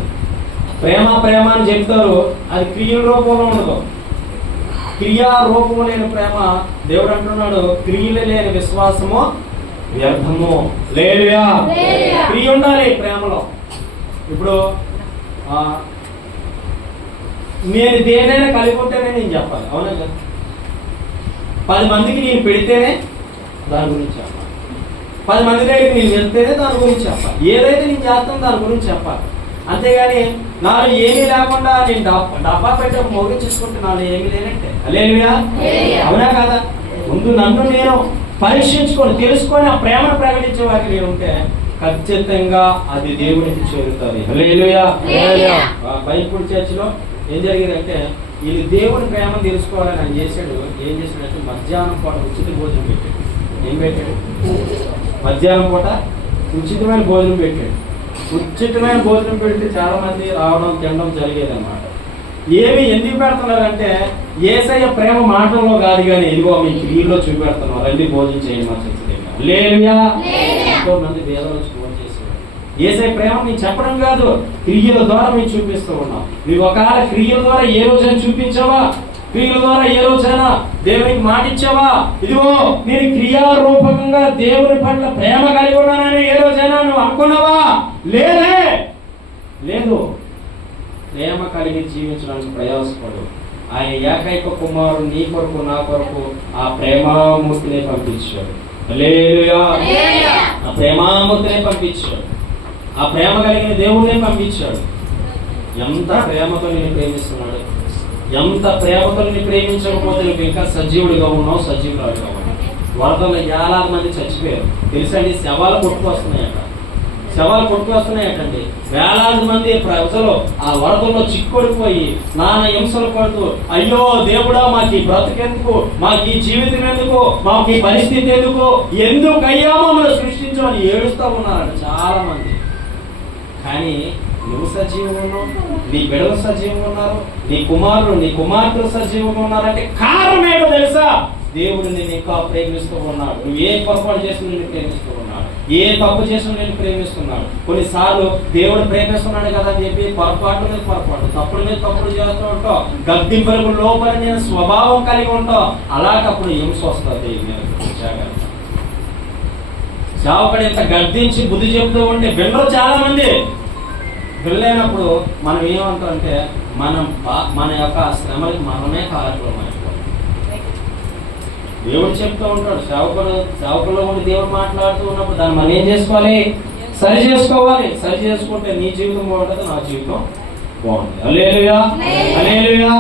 ప్రేమ ప్రేమ అని చెప్తారు, అది క్రియల రూపంలో ఉండదు. క్రియా రూపము లేని ప్రేమ, దేవుడు అంటున్నాడు క్రియలు లేని విశ్వాసము వ్యర్థము. హల్లెలూయా. క్రియ ఉండాలి ప్రేమలో. ఇప్పుడు నేను దేనైనా కలిగి ఉంటేనే నేను చెప్పాలి, అవునా కదా? 10 మందికి నేను పెడితేనే దాని గురించి చెప్పాలి, 10 మంది దగ్గరికి నేను వెళ్తేనే దాని గురించి చెప్పాలి. ఏదైతే నేను చేస్తానో దాని గురించి చెప్పాలి. అంతేగాని నాలో ఏమీ లేకుండా నేను డబ్బా పెట్టే మోగి చూసుకుంటే నాలో ఏమీ లేనంటే హల్లెలూయా, అవునా కదా? ముందు నన్ను నేను పరీక్షించుకొని తెలుసుకొని ఆ ప్రేమను ప్రకటించే వారికి ఉంటే ఖచ్చితంగా అది దేవునికి చేరుతుంది. హల్లెలూయా. బైబిల్ చర్చిలో ఏం జరిగిందంటే వీళ్ళు దేవుని ప్రేమను తెలుసుకోవాలని ఆయన చేశాడు. ఏం చేశాడంటే మధ్యాహ్నం పూట ఉచిత భోజనం పెట్టాడు. ఏం పెట్టాడు? మధ్యాహ్నం పూట ఉచితమైన భోజనం పెట్టాడు. ఉచితమైన భోజనం పెడితే చాలా మంది రావడం తినడం జరిగేదన్నమాట. ఎందుకు పెడుతున్నారంటే యేసయ్య ప్రేమ మాటల్లో కాదు కానీ ఇదిగో మీ క్రియల్లో చూపెడుతున్నారు, రండి భోజనం చేయండి మా చర్చి దగ్గర. హల్లెలూయా. ఎంతో మంది వేదన భోజనం చేసేవారు. యేసయ్య ప్రేమ నీకు చెప్పడం కాదు, క్రియల ద్వారా మేము చూపిస్తూ ఉన్నాం. నీవు ఒకవేళ క్రియల ద్వారా ఏ రోజైనా చూపించావా? క్రియల ద్వారా ఏ రోజైనా దేవునికి మాట ఇచ్చావా? ఇదిగో నేను క్రియారూపకంగా దేవుని పట్ల ప్రేమ కలిగి ఉన్నానని ఏ రోజైనా నువ్వు అనుకున్నావా? లేదే, లేదు. ప్రేమ కలిగి జీవించడానికి ప్రయాసపడు. ఆయన ఏకైక కుమారుడు నీ కొరకు నా కొరకు ఆ ప్రేమామూర్తిని పంపించాడు. హల్లెలూయా. ఆ ప్రేమామూర్తిని పంపించాడు. ఆ ప్రేమ కలిగిన దేవుడినే పంపించాడు. ఎంత ప్రేమతో నేను ప్రేమిస్తున్నాడు. ఎంత ప్రేమతో నేను ప్రేమించకపోతే నువ్వు ఇంకా సజీవుడిగా ఉన్నావు, సజీవురాలుగా ఉన్నావు. వరదల్లో వేలాది మంది చచ్చిపోయారు తెలుసండి. శవాలు కొట్టుకొస్తున్నాయట, శవాలు కొట్టుకొస్తున్నాయటండి. వేలాది మంది ప్రజలు ఆ వరదల్లో చిక్కుడిపోయి నానా హింసలు పడుతూ, అయ్యో దేవుడా మాకు ఈ బ్రతుకెందుకు, మాకు ఈ జీవితం ఎందుకు, మాకు ఈ పరిస్థితి ఎందుకు అయ్యా మమ్మల్ని సృష్టించమని ఏడుస్తూ ఉన్నారంట చాలా మంది. కానీ నువ్వు సజీవంగా ఉన్నావు, నీ బిడ్డలు సజీవంగా ఉన్నారు, నీ కుమారులు నీ కుమార్తెలు సజీవంగా ఉన్నారంటే కారణం ఏంటో తెలుసా? దేవుడు నేను ఇంకా ప్రేమిస్తూ ఉన్నాడు. నువ్వు ఏ పొరపాటు చేసిన నేను ప్రేమిస్తూ ఉన్నాడు, ఏ తప్పు చేసిన నేను ప్రేమిస్తున్నాడు. కొన్నిసార్లు దేవుడు ప్రేమిస్తున్నాడు కదా అని చెప్పి పొరపాటు మీద పొరపాటు, తప్పుడు మీద తప్పుడు చేస్తూ ఉంటావు, గద్దింపులకు లోపలి నేను స్వభావం కలిగి ఉంటావు. అలాగప్పుడు హింస వస్తుంది. జాగ్రత్త. చావకడి ఇంత గద్దించి బుద్ధి చెప్తూ ఉంటే వినరు చాలా మంది. వెళ్ళలేనప్పుడు మనం ఏమంటామంటే మన యొక్క శ్రమలకు మనమే కారకులం అయిపోతాం. దేవుడు చెప్తూ ఉంటాడు, సేవకుల్లో ఉండి దేవుడు మాట్లాడుతూ ఉన్నప్పుడు దాన్ని మనం ఏం చేసుకోవాలి? సరి చేసుకోవాలి. సరి చేసుకుంటే నీ జీవితం బాగుంటుంది, నా జీవితం బాగుంటుంది. హల్లెలూయా, హల్లెలూయా.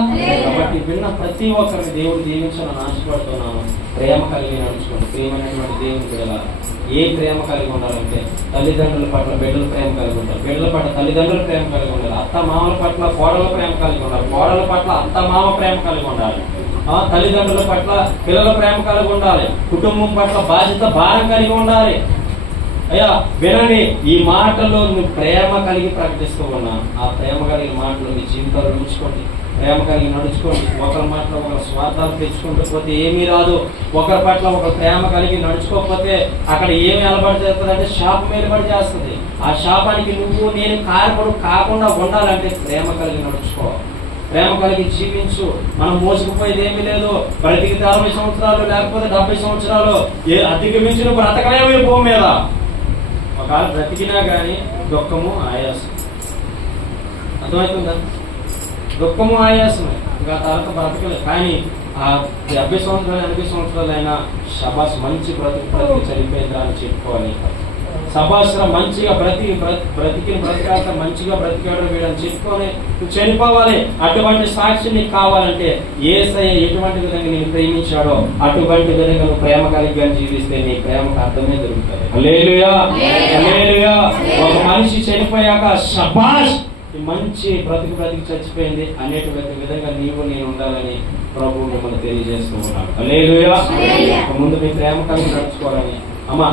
కాబట్టి విన్న ప్రతి ఒక్కరిని దేవుడు దీవించాలని ఆశపడుతున్నాను. ప్రేమ కలిగి నడుచుకోండి. ప్రేమైనటువంటి దేవుని బిడ్డల ఏ ప్రేమ కలిగి ఉండాలంటే తల్లిదండ్రుల పట్ల బిడ్డల ప్రేమ కలిగి ఉండాలి, బిడ్డల పట్ల తల్లిదండ్రుల ప్రేమ కలిగి ఉండాలి, అత్త మామల పట్ల కోడల ప్రేమ కలిగి ఉండాలి, కోడల పట్ల అత్త మామ ప్రేమ కలిగి ఉండాలి, తల్లిదండ్రుల పట్ల పిల్లల ప్రేమ కలిగి ఉండాలి, కుటుంబం పట్ల బాధ్యత భారం కలిగి ఉండాలి. అయ్యా వినండి, ఈ మాటలు నువ్వు ప్రేమ కలిగి ప్రకటిస్తూ ఉన్నా, ఆ ప్రేమ కలిగిన మాటలు మీ జీవితాలు ఉంచుకోండి. ప్రేమ కలిగి నడుచుకోండి. ఒకరి మాటలో ఒకరు స్వార్థాలు తెచ్చుకుంటూ పోతే ఏమీ రాదు. ఒకరి పట్ల ఒకరు ప్రేమ కలిగి నడుచుకోకపోతే అక్కడ ఏమి అలవాటు చేస్తుందంటే శాపం ఏర్పాటు చేస్తుంది. ఆ శాపానికి నువ్వు నేను కారకుడు కాకుండా ఉండాలంటే ప్రేమ కలిగి నడుచుకో, ప్రేమ కలిగి జీవించు. మనం మోసుకుపోయేది ఏమీ లేదు. బ్రతికితే 60 సంవత్సరాలు లేకపోతే 70 సంవత్సరాలు అధిగమించిన బ్రతకలేము ఈ భూమి మీద. ఒకవేళ బ్రతికినా కానీ దుఃఖము ఆయాసం. అర్థమవుతుందా? దుఃఖము ఆయాసమే. ఇంకా తర్వాత బ్రతకలేదు. కానీ ఆ 70 సంవత్సరాలు 80 సంవత్సరాలు అయినా శబాస్ మంచి బ్రతికి చనిపోయిందా అని చెప్పుకోవాలి. సభాశ్ర మంచిగా బ్రతికిన బ్రతకాలతో మంచిగా బ్రతికాడు వీడని చెప్పుకొని నువ్వు చనిపోవాలి. అటువంటి సాక్షి నీకు కావాలంటే యేసయ్య ఎటువంటి విధంగా నేను ప్రేమించాడో అటువంటి విధంగా నువ్వు ప్రేమ కలిగి జీవిస్తే నీ ప్రేమకు అర్థమే దొరుకుతుంది. హల్లెలూయా, హల్లెలూయా. ఒక మనిషి చనిపోయాక శబాష్ మంచి బ్రతికి చచ్చిపోయింది అనేటువంటి విధంగా నీవు నేను ఉండాలని ప్రభువు మిమ్మల్ని తెలియజేస్తూ ఉన్నాడు. హల్లెలూయా. ముందు మీ ప్రేమ కలిగి నడుచుకోవాలని అమ్మా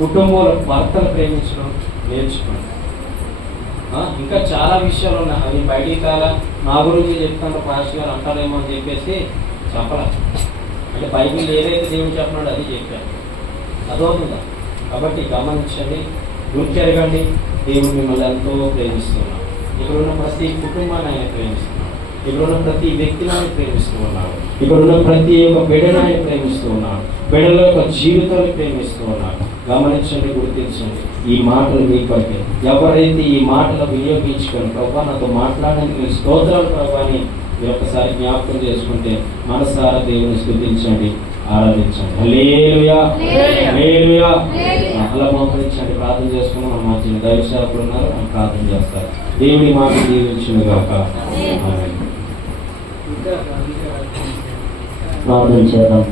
కుటుంబంలో భర్తను ప్రేమించడం నేర్చుకోండి. ఇంకా చాలా విషయాలు ఉన్నాయి, అవి బయటికి కాలా నా గురించి చెప్తాను పాస్టర్ గారు అంటారేమో అని చెప్పేసి చెప్పలే. అంటే బైబిల్ ఏదైతే దేవుడు చెప్పినాడో అది చెప్పాను. అదవుతుందా? కాబట్టి గమనించండి, గుర్తెరగండి. దేవుడు మిమ్మల్ని ఎంతో ప్రేమిస్తున్నాడు. ఇక్కడ ఉన్న ప్రతి కుటుంబాన్ని ఆయన ప్రేమిస్తున్నాడు. ఇక్కడ ఉన్న ప్రతి వ్యక్తిని ఆయన ప్రేమిస్తూ ఉన్నాడు. ఇక్కడ ఉన్న ప్రతి ఒక్క బిడ్డను ఆయన ప్రేమిస్తూ ఉన్నాడు. బిడ్డల యొక్క జీవితాన్ని ప్రేమిస్తూ ఉన్నాడు. గమనించండి, గుర్తించండి. ఈ మాటలు మీ కొరకే. ఎవరైతే ఈ మాటలు వినియోగించుకొని ప్రభా నాతో మాట్లాడడానికి మీ స్తోత్రాలు ప్రభా అని మీరు ఒక్కసారి జ్ఞాపకం చేసుకుంటే మనసారా దేవుని స్తుతించండి, ఆరాధించండి. హల్లెలూయా, హల్లెలూయా. అలా మోకరించండి, ప్రార్థన చేసుకుని మన మధ్యన దైవ సేవకులు ఉన్నారు, మనం ప్రార్థన చేస్తారు. దేవుని మాట దీవించును గాక. ప్రార్థన చేద్దాం.